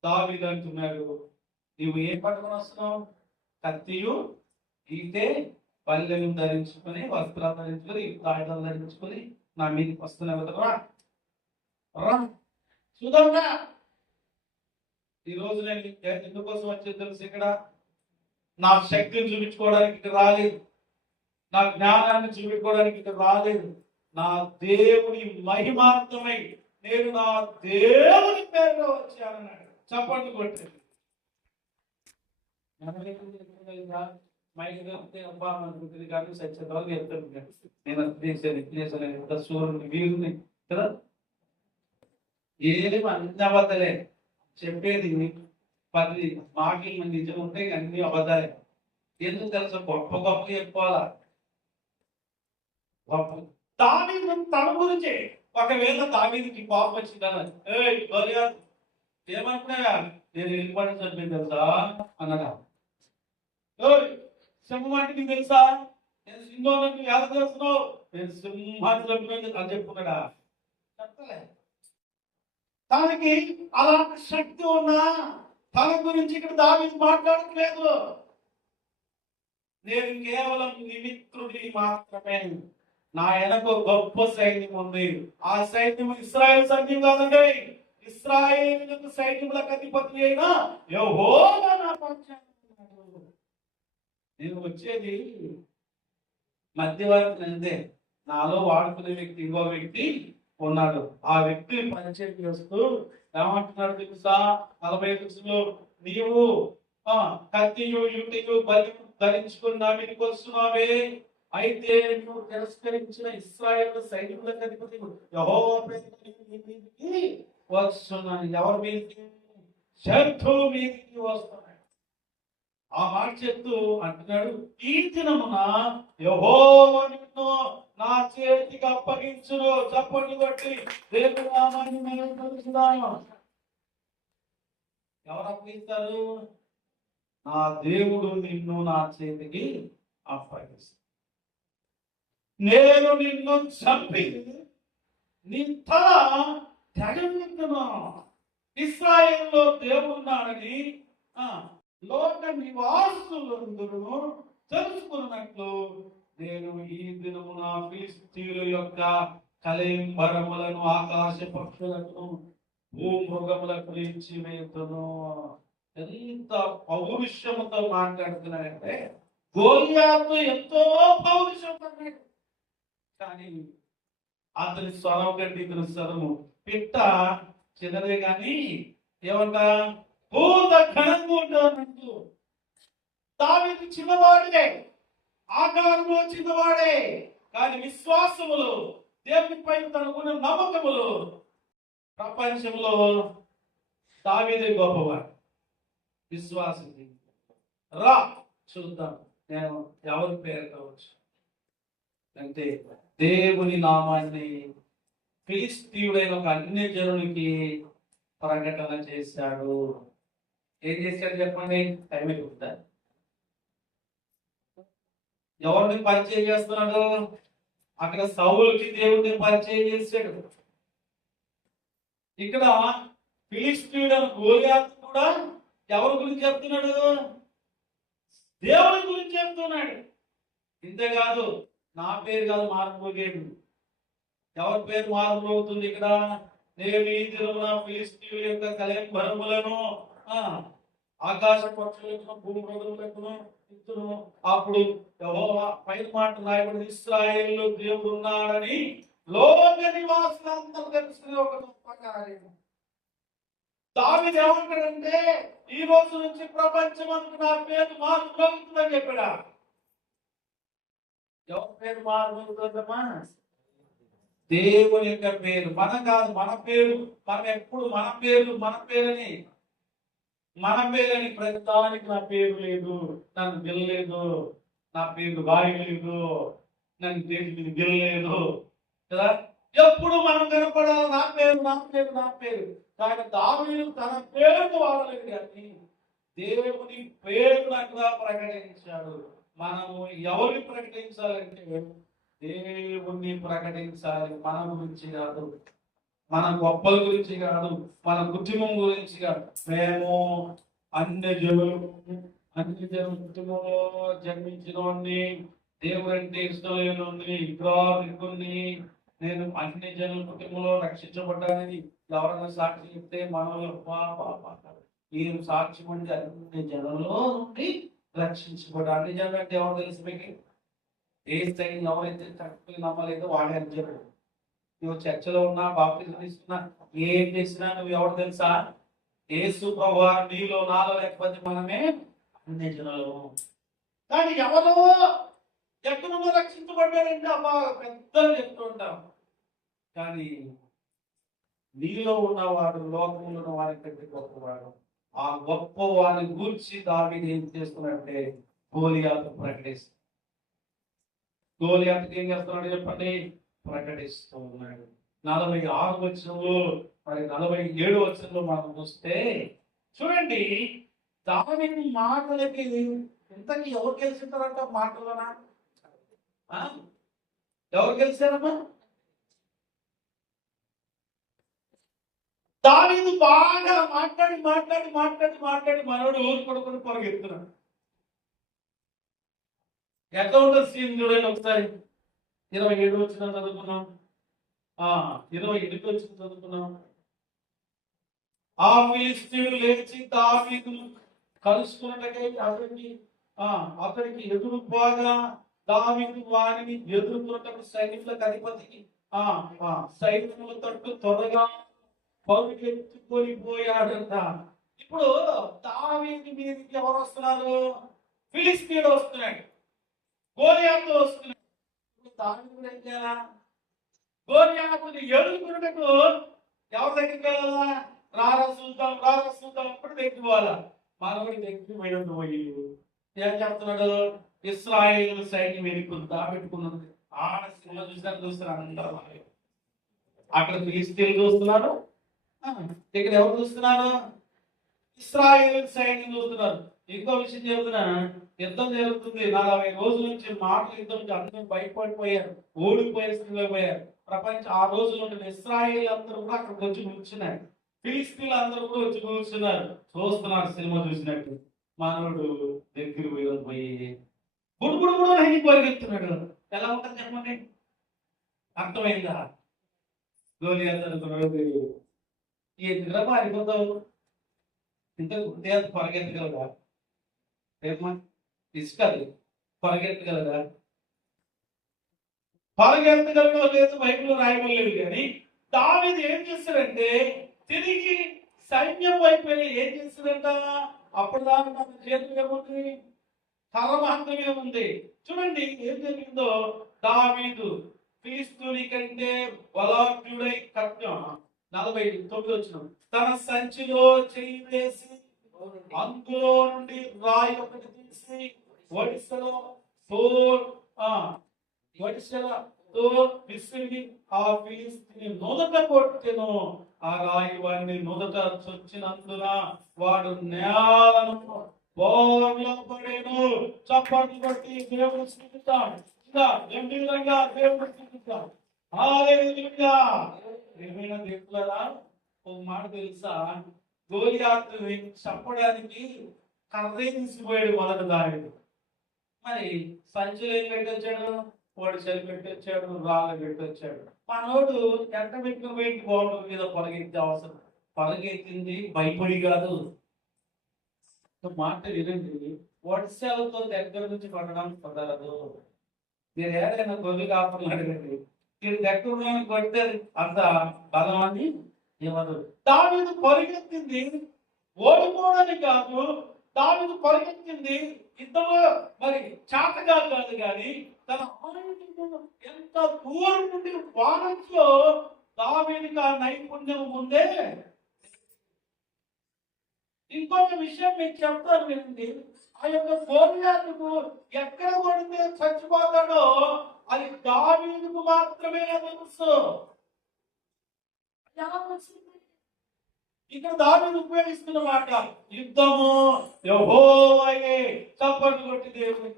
దావీదు అంటున్నాడు, నువ్వు ఏం పట్టుకొని వస్తున్నావు? కత్తియు, ఈటే, పల్లెలు ధరించుకొని, వస్త్రాలు ధరించుకొని, ఆయుధాలు ధరించుకొని నా మీదకి వస్తున్నావు కదా. రా చూద్దాంగా. ఈ రోజు నేను ఎందుకోసం వచ్చేది తెలుసు? ఇక్కడ నా శక్తిని చూపించుకోవడానికి ఇక్కడ రాలేదు, నా జ్ఞానాన్ని చూపించుకోవడానికి ఇక్కడ రాలేదు. నా దేవుని మహిమార్థమై నేను నా దేవుని పేరులో వచ్చానన్నాడు. చప్పట్లు కొట్టింది. మైకి దొరికితే అబ్బా అనుకుంటుంది, కానీ సత్యతలు చెప్తుంది. నేను సూర్యుని వీరుని కదా, ఏమి అన్ని అబద్ధాలే చెప్పేది. 10 మాటలు నిజం ఉంటే అన్ని అబద్ధాలే. ఎందుకు తెలుసు? గొప్ప గొప్ప చెప్పుకోవాలా. గొప్ప దావీదు తన గురించి, ఒకవేళ దావీదుకి పాపం వచ్చిందని ఏమనుకున్నా, నేను వెళ్ళిపడి చనిపోయింది తెలుసా అన్నదా? సింహం అంటే నీకు తెలుసా? నేను సింహం ఎలా చేస్తున్నావు? నేను సింహాన్ని చంపిన అని చెప్పుకున్నాడా? చెప్పలే. తనకి అలాంటి శక్తి ఉన్నా తన గురించి ఇక్కడ దావీదు మాట్లాడట్లేదు. నేను కేవలం నిమిత్రుడి మాత్రమే, నా వెనక గొప్ప సైన్యం ఉంది. ఆ సైన్యం ఇశ్రాయేల్ సైన్యం కాదండి, ఇశ్రాయేలు సైన్యములకు అధిపతి అయిన యెహోవా నా పక్షాన ఉన్నాడు. నేను వచ్చేది మధ్యవర్తి అంతే. నాలో వాడుకునే వ్యక్తి ఇంకో వ్యక్తి ఉన్నాడు. ఆ వ్యక్తిని పరిచయం చేస్తూ ఏమంటున్నాడు తెలుసా? 45 నీవు కత్తియు యుటియు బలి ధరించుకుని నా మీదకి వస్తున్నావే, అయితే నువ్వు తిరస్కరించిన ఇశ్రాయేలు సైనికులకు అధిపతి యెహోవా పేరిట నీ మీదికి వస్తున్నాను. ఎవరి మీదకి? శత్రువు మీదకి వస్తున్నాడు. ఆ మాట చెప్తూ అంటున్నాడు, ఈ దినమున యెహోవా నిన్ను నా చేతికి అప్పగించును. చప్పట్లు కొట్టి దేవుని నామాన్ని మేము కొలుస్తున్నాము. ఎవరు అప్పగిస్తారు? నా దేవుడు నిన్ను నా చేతికి అప్పగిస్తాడు. నేను నిన్ను చంపి నీ తల తెగనెత్తును. ఇశ్రాయేలులో దేవుడున్నాడని లోక నివాసులందరూ తెలుసుకున్నట్లు నేను ఈ దినమున ఫిలిష్తీయుల యొక్క కళేంబరములను ఆకాశ పక్షులను భూమృగములకు ఇచ్చి వేతును. ఎంత పౌరుషముతో మాట్లాడుతున్నాడంటే, గోలియాతు ఎంతో పౌరుషంతో కానీ అతని స్వరం కంటే ఇతని స్వరము పిట్ట చిన్నదే కానీ ఏమంట భూత ఘనంగా ఉంటానంటూ. దావీదు చిన్నవాడే, ఆకారంలో చిన్నవాడే, కానీ విశ్వాసములు దేవునిపై తనకున్న నమ్మకములు ప్రపంచంలో దావీదే గొప్పవాడు. విశ్వాసం రా చూద్దాం నేను ఎవరి పేరు కావచ్చు అంటే దేవుని నామాన్ని ఫిలిష్తీయుడైన ఒక అన్య జనునికి ప్రకటన చేశాడు. ఏం చేశాడు చెప్పండి? టైం అయిపోతుందా? ఎవరిని పరిచయం చేస్తున్నాడు? అక్కడ సౌలుకి దేవుడిని పరిచయం చేశాడు. ఇక్కడ ఫిలిష్తీయుడు గోలియాతు కూడా ఎవరి గురించి చెప్తున్నాడు? దేవుని గురించి చెప్తున్నాడు. ఇంతేకాదు నా పేరు కాదు మారిపోయేది. ఎవరి పేరు మారిపోతుంది ఇక్కడ? నేను ఈ దినమున ఫిలిష్తీయుల యొక్క కళేంబరములను ఆకాశ పక్షులను భూమృగములను ఇచ్చును. అప్పుడు యెహోవా పైన మాట రాయబడి ఇశ్రాయేలులో దేవుడు ఉన్నాడని లోక నివాసులందరూ తెలుసుకునే ఒక గొప్ప కార్యం. దావీదు ఏమంటాడంటే, ఈ రోజు నుంచి ప్రపంచమంతా నా పేరు మారుతుందని చెప్పాడా? ఎవరి పేరు మారుతుందమ్మా? దేవుని యొక్క పేరు. మనం కాదు, మన పేరు. మనం ఎప్పుడు మన పేరని ప్రతిదానికి నా పేరు లేదు, నన్ను గెలలేదు, నా పేరు రాయలేదు, నన్ను దేని గెలలేదు కదా. ఎప్పుడు మనం కనపడాలి నా పేరు. కానీ దావీదు తన పేరును వాడలేదు కానీ దేవుని పేరును అక్కడ ప్రకటించాడు. మనము ఎవరిని ప్రకటించాలంటే దేవుణ్ణి ప్రకటించాలి. మన గురించి కాదు, మన గొప్పల గురించి కాదు, మన కుటుంబం గురించి కాదు. మేము అన్ని జనుల కుటుంబంలో జన్మించిన వాడిని, దేవుడు అంటే ఇష్టం లేని విగ్రహాన్ని, నేను అన్ని జనుల కుటుంబంలో రక్షించబడ్డానని ఎవరైనా సాక్షి చెప్తే మనలో మీరు సాక్ష్యం అంటే అన్ని జనంలో నుండి రక్షించబడ్డా. అన్ని జనులు అంటే ఎవరు తెలుసు మీకు? ఏ స్థాయి ఎవరైతే తక్కువ నమ్మలేదో వాడే అని చెప్పాడు. నువ్వు చర్చలో ఉన్నా, బాప్తిజం తీసుకున్నా, ఏం చేసినా నువ్వు ఎవరు తెలుసా? యేసు ప్రభువు నీలో నాలో లేకపోతే మనమే అన్ని జనులు. కానీ ఎవరో ఎక్కడో రక్షించబడ్డారంటే అమ్మా పెద్దలు చెప్తూ ఉంటాం. కానీ నీలో ఉన్నవాడు లోకంలో ఉన్న వారి కంటే గొప్పవాడు. ఆ గొప్ప వారిని గూర్చి దావీదు ఏం చేస్తున్నట్టే గోలియాతు ప్రకటిస్తాడు. గోలియాతుకి ఏం చేస్తున్నాడు చెప్పండి? ప్రకటిస్తూ ఉన్నాడు. 46 వచనంలో మరి 47 వచనంలో మనం చూస్తే చూడండి, దావీదు మాటలకి ఇంతకీ ఎవరు గెలిచింటారంట? మాటలోనా ఎవరు గెలిచారమ్మా? దావీదు బాగా మాట్లాడి మనోడు ఊరు కొడుకుని పొరగెత్తున్నాడు. ఎట్లా ఉంటుంది సీన్ చూడండి ఒకసారి. 27 వచ్చిన చదువుకున్నాం, 28 వచ్చిన చదువుకున్నాం. ఆ ఫిలిష్తీయుడు లేచి దావీదును కలుసుకున్నట్టుగా అతనికి అతనికి ఎదురు పోగా దావీదు వారిని ఎదుర్కొన్నప్పుడు సైనికులకు అధిపతికి సైనికుల తట్టు త్వరగా పరుగెత్తుకొని పోయాడంట. ఇప్పుడు దావీదు మీదకి ఎవరు వస్తున్నారు? ఫిలిస్తీయుడు వస్తున్నాడు, గోలియాతు వస్తున్నాడు. ఇప్పుడు దావీదు ఏం చేయాలా? గోలియాతుని ఎదుర్కొన్నట్టు ఎవరి దగ్గరికి వెళ్ళాలా? రారా చూద్దాం అప్పుడు దగ్గరికి పోవాలా. మనవాడి దగ్గరికి పోయి ఏం చెప్తున్నాడు? ఇశ్రాయేలు సైన్యం ఎదుర్కొంది పెట్టుకున్నది. సినిమా చూస్తున్నారు. అక్కడ ఫిలిస్తీయులు చూస్తున్నారు, ఇక్కడ ఎవరు చూస్తున్నారు? ఇశ్రాయేలు సైన్యం చూస్తున్నారు. ఇంకో విషయం చెబుతున్నా, యుద్ధం జరుగుతుంది. 40 రోజుల నుంచి మాటలు యుద్ధం నుంచి అందరూ భయపడిపోయారు, ఓడిపోయే స్థితిలో పోయారు. ఆ రోజులు ఉంటున్న ఇశ్రాయేల్ అందరూ కూడా అక్కడికి వచ్చి కూర్చున్నారు. ఫిలిస్తీన్లు అందరూ కూడా వచ్చి కూర్చున్నారు, చూస్తున్నారు సినిమా చూసినట్టు. మానవుడు దగ్గర పోయి బుడుబుడు కూడా పరిగెత్తున్నాడు. ఎలా ఉంటుంది చెప్పండి? అర్థమైందా? గోలియాతు అనుకున్నాడు, ఎందుకురా పారిపోతావు, ఇంకా గుర్తు పరిగెత్తగలదా? రేపు ఇసుకది పరిగెత్తగలదా? పరిగెత్తగలదో లేదు బైబిల్లో రాయబడలేదు. కానీ దావీదు ఏం చేస్తాడంటే తిరిగి సైన్యం వైపు ఏం చేస్తాడంట? అప్పుడు దాకా తన చేతులు ఏముంది? కర్రమాత్రమే ఉంది. చూడండి ఏం జరిగిందో. దావీదు ఫిలిస్తీయుని కంటే బలాఢ్యుడై 49 వచ్చిన తన సంచిలో చేయి వేసి అందులో నుండి రాయి ఒకటి తీసి ఒడిసెలతో విసిరి ఆ ఫిలిస్తీయుని నుదట కొట్టెను. ఆ రాయి వాడిని నుదట చొచ్చినందున వాడు నేలను బోర్లో పడేను. చప్పట్లు కొట్టి దేవుడు స్థుతిద్దాం. ఇంకా గంభీరంగా దేవుడు స్థుతిద్దాం. హల్లెలూయా. ఏమైనా దేవులారా, ఒక మాట తెలుసా? గోలియాతుని చంపడానికి కర్రే తీసుకుపోయాడు మొదట దావీదు. మరి సంచులు ఏం పెట్టొచ్చాడు? పొడిసెలు పెట్టొచ్చాడు, రాళ్ళు పెట్టొచ్చాడు. మనోడు ఎంట పెట్టుకుని పోయి గోడ మీద పొలగెత్తే అవసరం. పొలగెత్తింది భయపడి కాదు. మాట వినండి, వడిసెలతో దగ్గర నుంచి కొట్టడానికి కుదరదు. మీరు ఏదైనా గొల్లు కాపులు అడగండి, మీరు దగ్గర కొడితే అంత బలం అని ఏమదు. దావీదు పరిగెత్తింది ఓడిపోవడానికి కాదు, దావీదు పరిగెత్తింది యుద్ధంలో మరి చాతగా కాదు. కానీ తన ఎంత దూరం నుండి వారంలో దావీదుకి ఆ నైపుణ్యం ముందే. ఇంకొక విషయం మీకు చెప్తాను వినండి. ఆ యొక్క గోలియాతుకు ఎక్కడ కొడితే చచ్చిపోతాడో అది దావీదుకు మాత్రమే తెలుసు. ఇక్కడ దావీదు ఉపయోగిస్తున్న మాట యుద్ధము యెహోవాయే. చప్పట్లు కొట్టి దేవుడు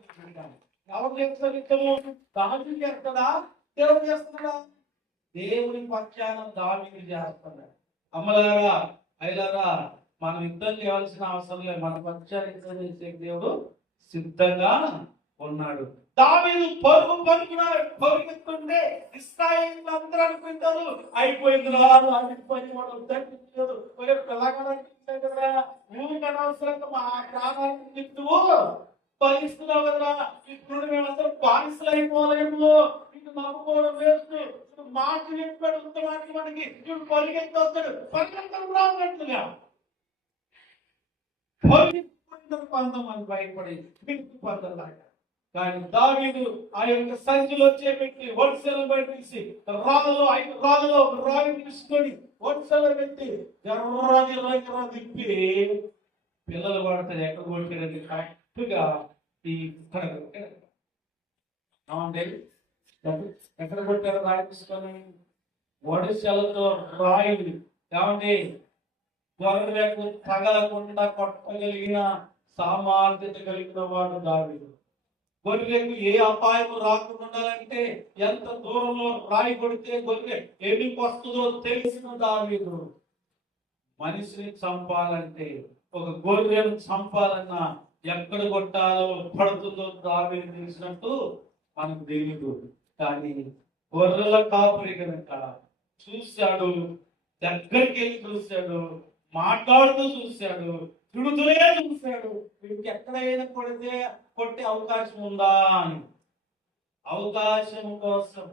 ఎవరు చేస్తారు? యుద్ధము దావీదు చేస్తాడా? దేవుడు చేస్తున్నాడా? దేవుని పక్షాన దావీదు చేస్తున్నాడు. అమ్మలారా అయ్యలారా, మనం యుద్ధం చేయాల్సిన అవసరం లేదు. మన పక్షాన్ని యుద్ధం చేసే దేవుడు సిద్ధంగా ఉన్నాడు. దావీదు పరుగుతుంటే ఇశ్రాయేలు అందరూ అనుకుంటారు అయిపోయింది, రాదు ఆగిపోయింది, అనవసరంగా మా ప్రాణానికి నిప్పువు భరిస్తున్నావు కదరా, ఇప్పుడు మేమందరం బానిసలు అయిపోలేము, ఇటు నమ్ముకోవడం వేస్ట్, మాట చెప్పాడు ఉత్తమానికి మనకి ఇప్పుడు పరిగెత్తి వస్తాడు, పరిగెత్తడం రానట్లుగా కొంతమంది భయపడి పిలుపు పొందలాగా. కానీ దావీదు ఆ యొక్క సంచిలో చేపెట్టి వడిసెలు పెట్టేసి రాళ్ళలో 5 రాళ్ళలో ఒక రాయి తీసుకొని వడిసెలు పెట్టి ఎర్ర తిప్పి పిల్లలు పడతాయి. ఎక్కడ కొట్టాడండి? కరెక్ట్గా ఎక్కడ కొట్టారు? రాయి తీసుకొని వడిసెలతో రాయి ఏమండి గొర్రెలకు తగలకుండా కొట్టగలిగిన సామర్థ్యత కలిగిన వాడు దావీదు. గొర్రెలకు ఏ అపాయం రాకుండా ఉండాలంటే ఎంత దూరంలో రాయి కొడితే గొర్రె ఎన్నికి వస్తుందో తెలిసిన దావీదు. మనిషిని చంపాలంటే, ఒక గొర్రెను చంపాలన్నా ఎక్కడ కొట్టాలో పడుతుందో దావీదు తెలిసినట్టు మనకు తెలియదు. కానీ గొర్రెల కాపురి కనుక చూశాడు, దగ్గరికి వెళ్ళి చూశాడు, మాట్లాడుతూ చూశాడు, తిడుతూనే చూశాడు, వీడికి ఎక్కడైనా కొట్టే అవకాశం ఉందా అని. అవకాశం కోసం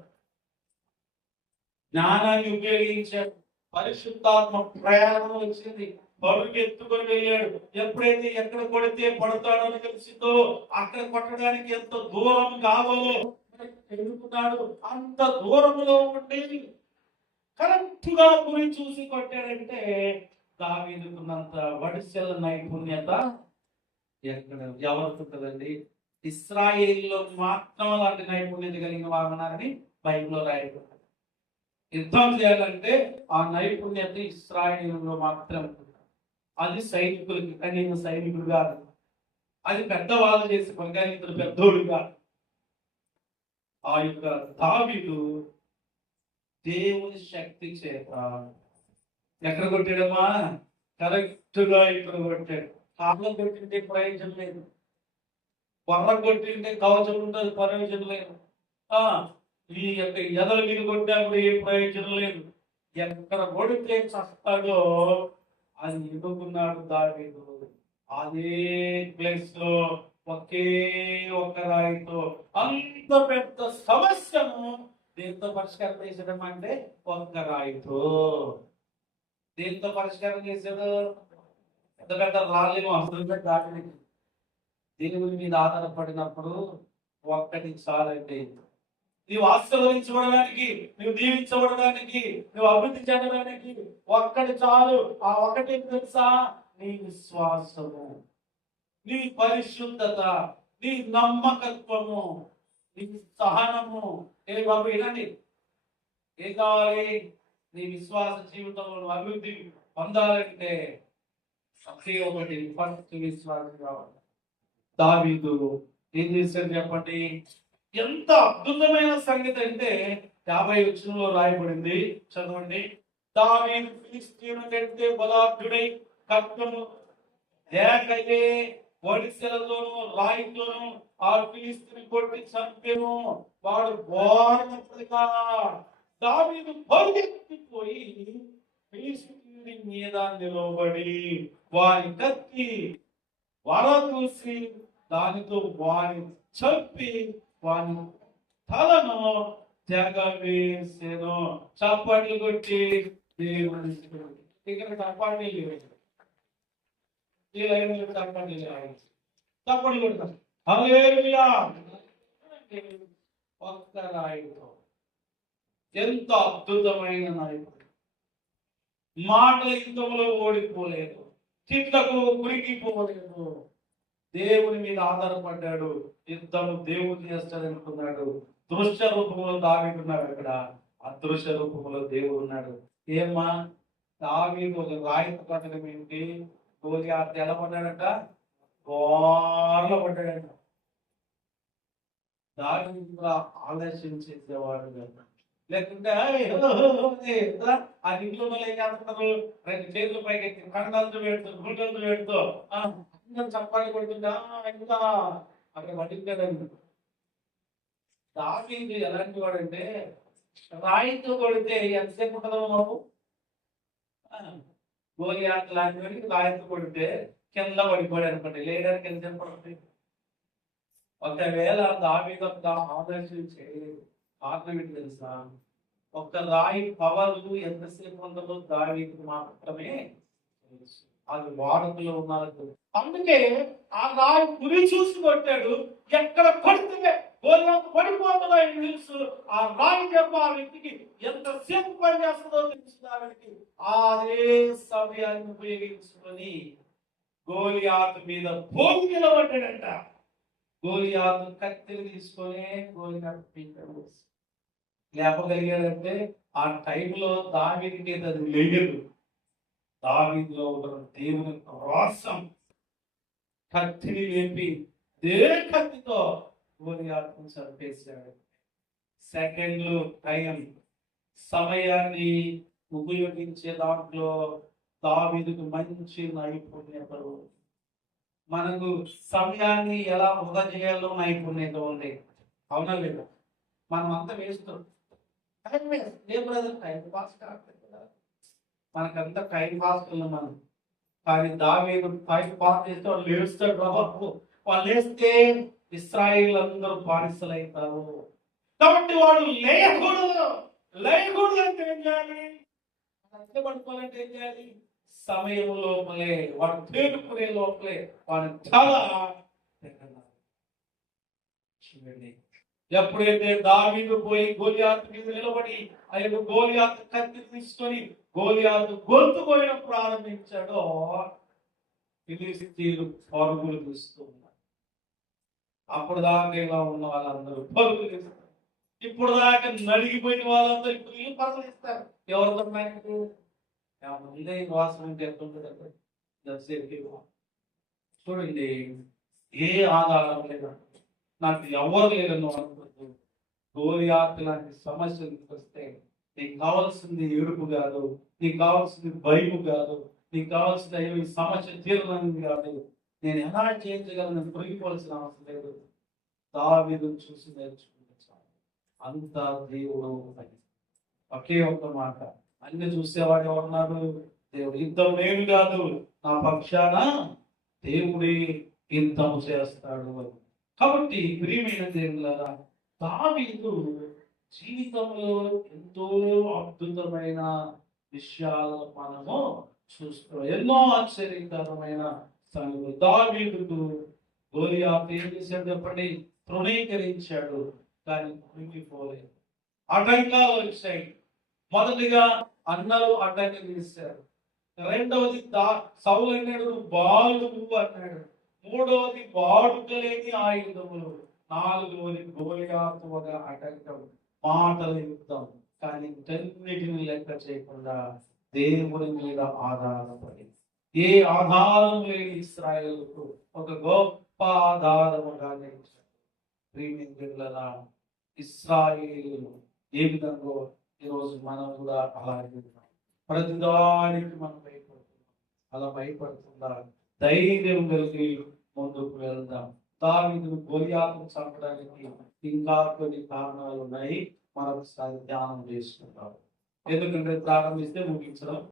జ్ఞానాన్ని ఉపయోగించాడు. పరిశుద్ధాత్మ ప్రేరణ వచ్చింది, పరుగు ఎత్తుకొని వెళ్ళాడు. ఎప్పుడైతే ఎక్కడ కొడితే పడతాడో అని తెలిసిందో అక్కడ కొట్టడానికి ఎంత దూరం కావాలో ఎదుగుతున్నాడు. అంత దూరంలో ఉండి కరెక్ట్ గా గురి చూసి కొట్టాడంటే దావీదుకున్నంత వడిసెల నైపుణ్యత ఎక్కడ ఎవరికి కదండి. ఇశ్రాయేలులో మాత్రం అలాంటి నైపుణ్యత కలిగిన వారు ఉన్నారని బైబిల్లో రాయబడింది. యుద్ధం చేయాలంటే ఆ నైపుణ్యత ఇశ్రాయేలులో మాత్రం. అది సైనికులకి, కానీ ఈయన సైనికుడు కాదు. అది పెద్దవాళ్ళు చేసే పని, కానీ ఇతను పెద్దోడు కాదు. ఆ యొక్క దావీదు దేవుని శక్తి చేత ఎక్కడ కొట్టాడమ్మా? కరెక్ట్ గా ఇక్కడ కొట్టాడు. కాళ్ళం కొట్టింటే ప్రయోజనం లేదు, కొర్ర కొట్టింటే కవచం ఉంటుంది, ప్రయోజనం లేదు. ఈ యొక్క ఎదల మీద కొట్టినప్పుడు ఏ ప్రయోజనం లేదు. ఎక్కడ కొడితే చస్తాడో అది ఎదుర్కొన్నాడు దావీదు. అదే ప్లేస్ లో ఒకే ఒక్క రాయితో అంత పెద్ద సమస్యను దేంతో పరిష్కారం చేసడం అంటే ఒక్క రాయితో. దేంతో పరిష్కారం చేశాడు? పెద్ద పెద్ద రాళ్ళేమో అసలు దాటి దేవుని మీద ఆధారపడినప్పుడు ఒక్కటి చాలండి. నీవు ఆశీర్వదించబడడానికి, నువ్వు దీవించబడడానికి, నువ్వు అభివృద్ధి చెందడానికి ఒక్కటి చాలు. ఆ ఒకటి తెలుసా? నీ విశ్వాసము, నీ పరిశుద్ధత, నీ నమ్మకత్వము, నీ సహనము. ఏ బాబు వినండి, ఏం కావాలి? నీ విశ్వాస జీవితంలో అభివృద్ధి పొందాలంటే ఒకే ఒకటి, ఫస్ట్ విశ్వాసం కావాలి. దావీదు ఏం చేశాడు చెప్పండి? ఎంత అద్భుతమైన సంగతి అంటే 50 వచనంలో రాయబడింది, చదవండి. దావీదు ఫిలిష్తీయుని కంటే బలాఢ్యుడై ఖడ్గము లేకయే వడిసెలతోనూ రాయితోనూ ఆ ఫిలిష్తీయుని కొట్టి చంపెను. వాడు ఘోరముగా దావీదు పరిగెత్తిపోయి ఫిలిష్తీయుని మీద నిలబడి వారి కత్తి వర చూసి దానితో వారిని చంపి వాని తలను తెగవేసెను. చప్పట్లు కొట్టి దేవుని ఇక్కడ చప్పట్లు చప్పట్లు కొడతారు. హల్లెలూయా. ఒక్క రాయితో ఎంత అద్భుతమైన నాయకుడు. మాటల యుద్ధంలో ఓడిపోలేదు, చిట్లకు కురికిపోలేదు. దేవుని మీద ఆధారపడ్డాడు. యుద్ధము దేవుడు చేస్తాడు అనుకున్నాడు. దృశ్య రూపంలో దావీదున్నాడు, అక్కడ అదృశ్య రూపంలో దేవుడు ఉన్నాడు. ఏమ్మా, దావీదు ఒక రాయితో పట్టడం ఏంటి? గోలియాతు ఎలా పడ్డాడట? ఘోరలో పడ్డాడట. దావీదు కూడా ఆలస్యం చేసేవాడు కదా. లేకుంటే ఆ ఇంట్లో ఏం చేస్తున్నారు? 2 చేతుల పైకి కండలతో పెడుతూ గుండెలతో పెడుతూ చప్పాలి కొడుతుంటా ఇంకా అక్కడ పట్టించాడండి. దావీదు ఎలాంటి వాడంటే రాయితో కొడితే ఎంతసేపు ఉంటుందో మాకు? గోలియాతు లాంటి వాడికి రాయితో కొడితే కింద పడిపోయాడు అనుకోండి, లేడానికి ఎంతసేపు పడుతుంది? ఒకవేళ దావీదు ఆదర్శం చేయలేదు. కారణం ఏంటి తెలుసా? ఒక రాయి పవర్ ఎంతసేపు ఉంటుందో దావీదుకు మాత్రమే తెలుసు. అది వాడకలో ఉన్నారు. అందుకే ఆ రాయి గురి చూసి కొట్టాడు. ఎక్కడ పడితే పడిపోతుందో తెలుసు. ఆ రాయి దెబ్బ ఆ వ్యక్తికి ఎంతసేపు పనిచేస్తుందో తెలుసు. దానికి అదే సమయాన్ని ఉపయోగించుకొని గోలియాతు మీద పోగు నిలబడ్డాడంట. గోలియాతు కత్తిని తీసుకొని గోలియాతు లేపగలిగాడంటే ఆ టైంలో దావీదుకి అది లేదు. దావీదులో ఉన్న దేవుని రోషం కత్తిని లేపి కత్తితో గోలియాతును చంపేశాడు. సెకండ్లు టైం, సమయాన్ని ఉపయోగించే దాంట్లో దావీదుకు మంచి నైపుణ్యత. మనకు సమయాన్ని ఎలా వృధా చేయాలో నైపుణ్యత ఉంది, అవునా లేదా? మనం అంతా వేస్తాం, టైం వేస్ట్. ఏ బ్రదర్ టైం పాస్ కాదు కదా, మనకంతా టైం పాస్ ఉన్నాం. మనం కానీ దావీదు పైకి పాట చేస్తే వాళ్ళు లేస్తాడు బాబు. వాళ్ళు లేస్తే ఇశ్రాయేల్ అందరూ బానిసలైతారు. కాబట్టి వాడు లేయకూడదు. లేయకూడదు అంటే ఏం చేయాలి? పడుకోవాలంటే ఏం చేయాలి? సమయం లోపలే వాడు తేరుకునే లోపలే వాడు చాలా చూడండి. ఎప్పుడైతే దావీదు పోయి గోలియాతు మీద నిలబడి ఆ యొక్క గోలియాతు కత్తి తీసుకొని గోలియాతు గొంతు కోయడం ప్రారంభించాడో ఫిలిష్తీయులు పరుగులు తీస్తూ ఉన్నారు. అప్పుడు దాకా ఇలా ఉన్న వాళ్ళందరూ పరుగులు తీస్తారు. ఇప్పుడు దాకా నలిగిపోయిన వాళ్ళందరూ ఇప్పుడు వీళ్ళు పరుగులు ఇస్తారు. ఎవరితో నాకు ముందే వాసన ఉంటే ఎట్లుంటుంది? చూడండి, ఏ ఆధారం లేదు, నాకు ఎవరు లేదన్న అనుకోద్దు. గోలియాతు లాంటి సమస్యలు వస్తే నీకు కావాల్సింది ఏడుపు కాదు, నీకు కావాల్సింది భయము కాదు, నీకు కావాల్సింది అయ్యో ఈ సమస్య తీరడానికి కాదు, నేను ఎలా చేయించగలను పొరిగిపోవాల్సిన అవసరం లేదు. దావీదు చూసి నేర్చుకుంటే చాలు. అంతా దేవుడు అని ఒకే ఒక్క మాట. అన్ని చూసేవాడు ఎవరున్నారు? దేవుడు. యుద్ధం నేను కాదు, నా పక్షాన దేవుడే యుద్ధం చేస్తాడు. కాబట్టి ప్రియమైన దేవులారా, దావీదు జీవితంలో ఎంతో అద్భుతమైన విషయాలు మనము చూస్తున్నాం. ఎన్నో ఆశ్చర్యకరమైన సంగతులు. దావీదుకు గోలియాతు ఏం చేశాడు చెప్పండి? తృణీకరించాడు, కానీ కృంగిపోలేదు. ఆటంకాలు వచ్చాయి. మొదటిగా అన్నలు అడ్డంకి తీశారు. రెండవది సౌలు అన్నాడు బాలు అన్నాడు. మూడవది వాడుకలేని ఆయుధములు. నాలుగవది గోలియాతు ఒక ఆటంకం, మాటల యుద్ధం. కానీ వీటన్నిటిని లెక్క చేయకుండా దేవుడి మీద ఆధారపడి, ఏ ఆధారం లేని ఇశ్రాయేలుకు ఒక గొప్ప ఆధారముగా నిలిచాడు. ప్రియమిత్రులారా, ఇశ్రాయేలు ఏ విధంగా ఈరోజు మనం కూడా అలాగే ఉన్నాం. ప్రతిదానికి మనం భయపడుతున్నాం. అలా భయపడుతుందా? ధైర్యం కలిగి ముందుకు వెళ్దాం. దావీదు గోలియాతును చంపడానికి ఇంకా కొన్ని కారణాలు ఉన్నాయి. మరొకసారి ధ్యానం చేసుకుంటాం. ఎందుకంటే ప్రారంభిస్తే ముగించడం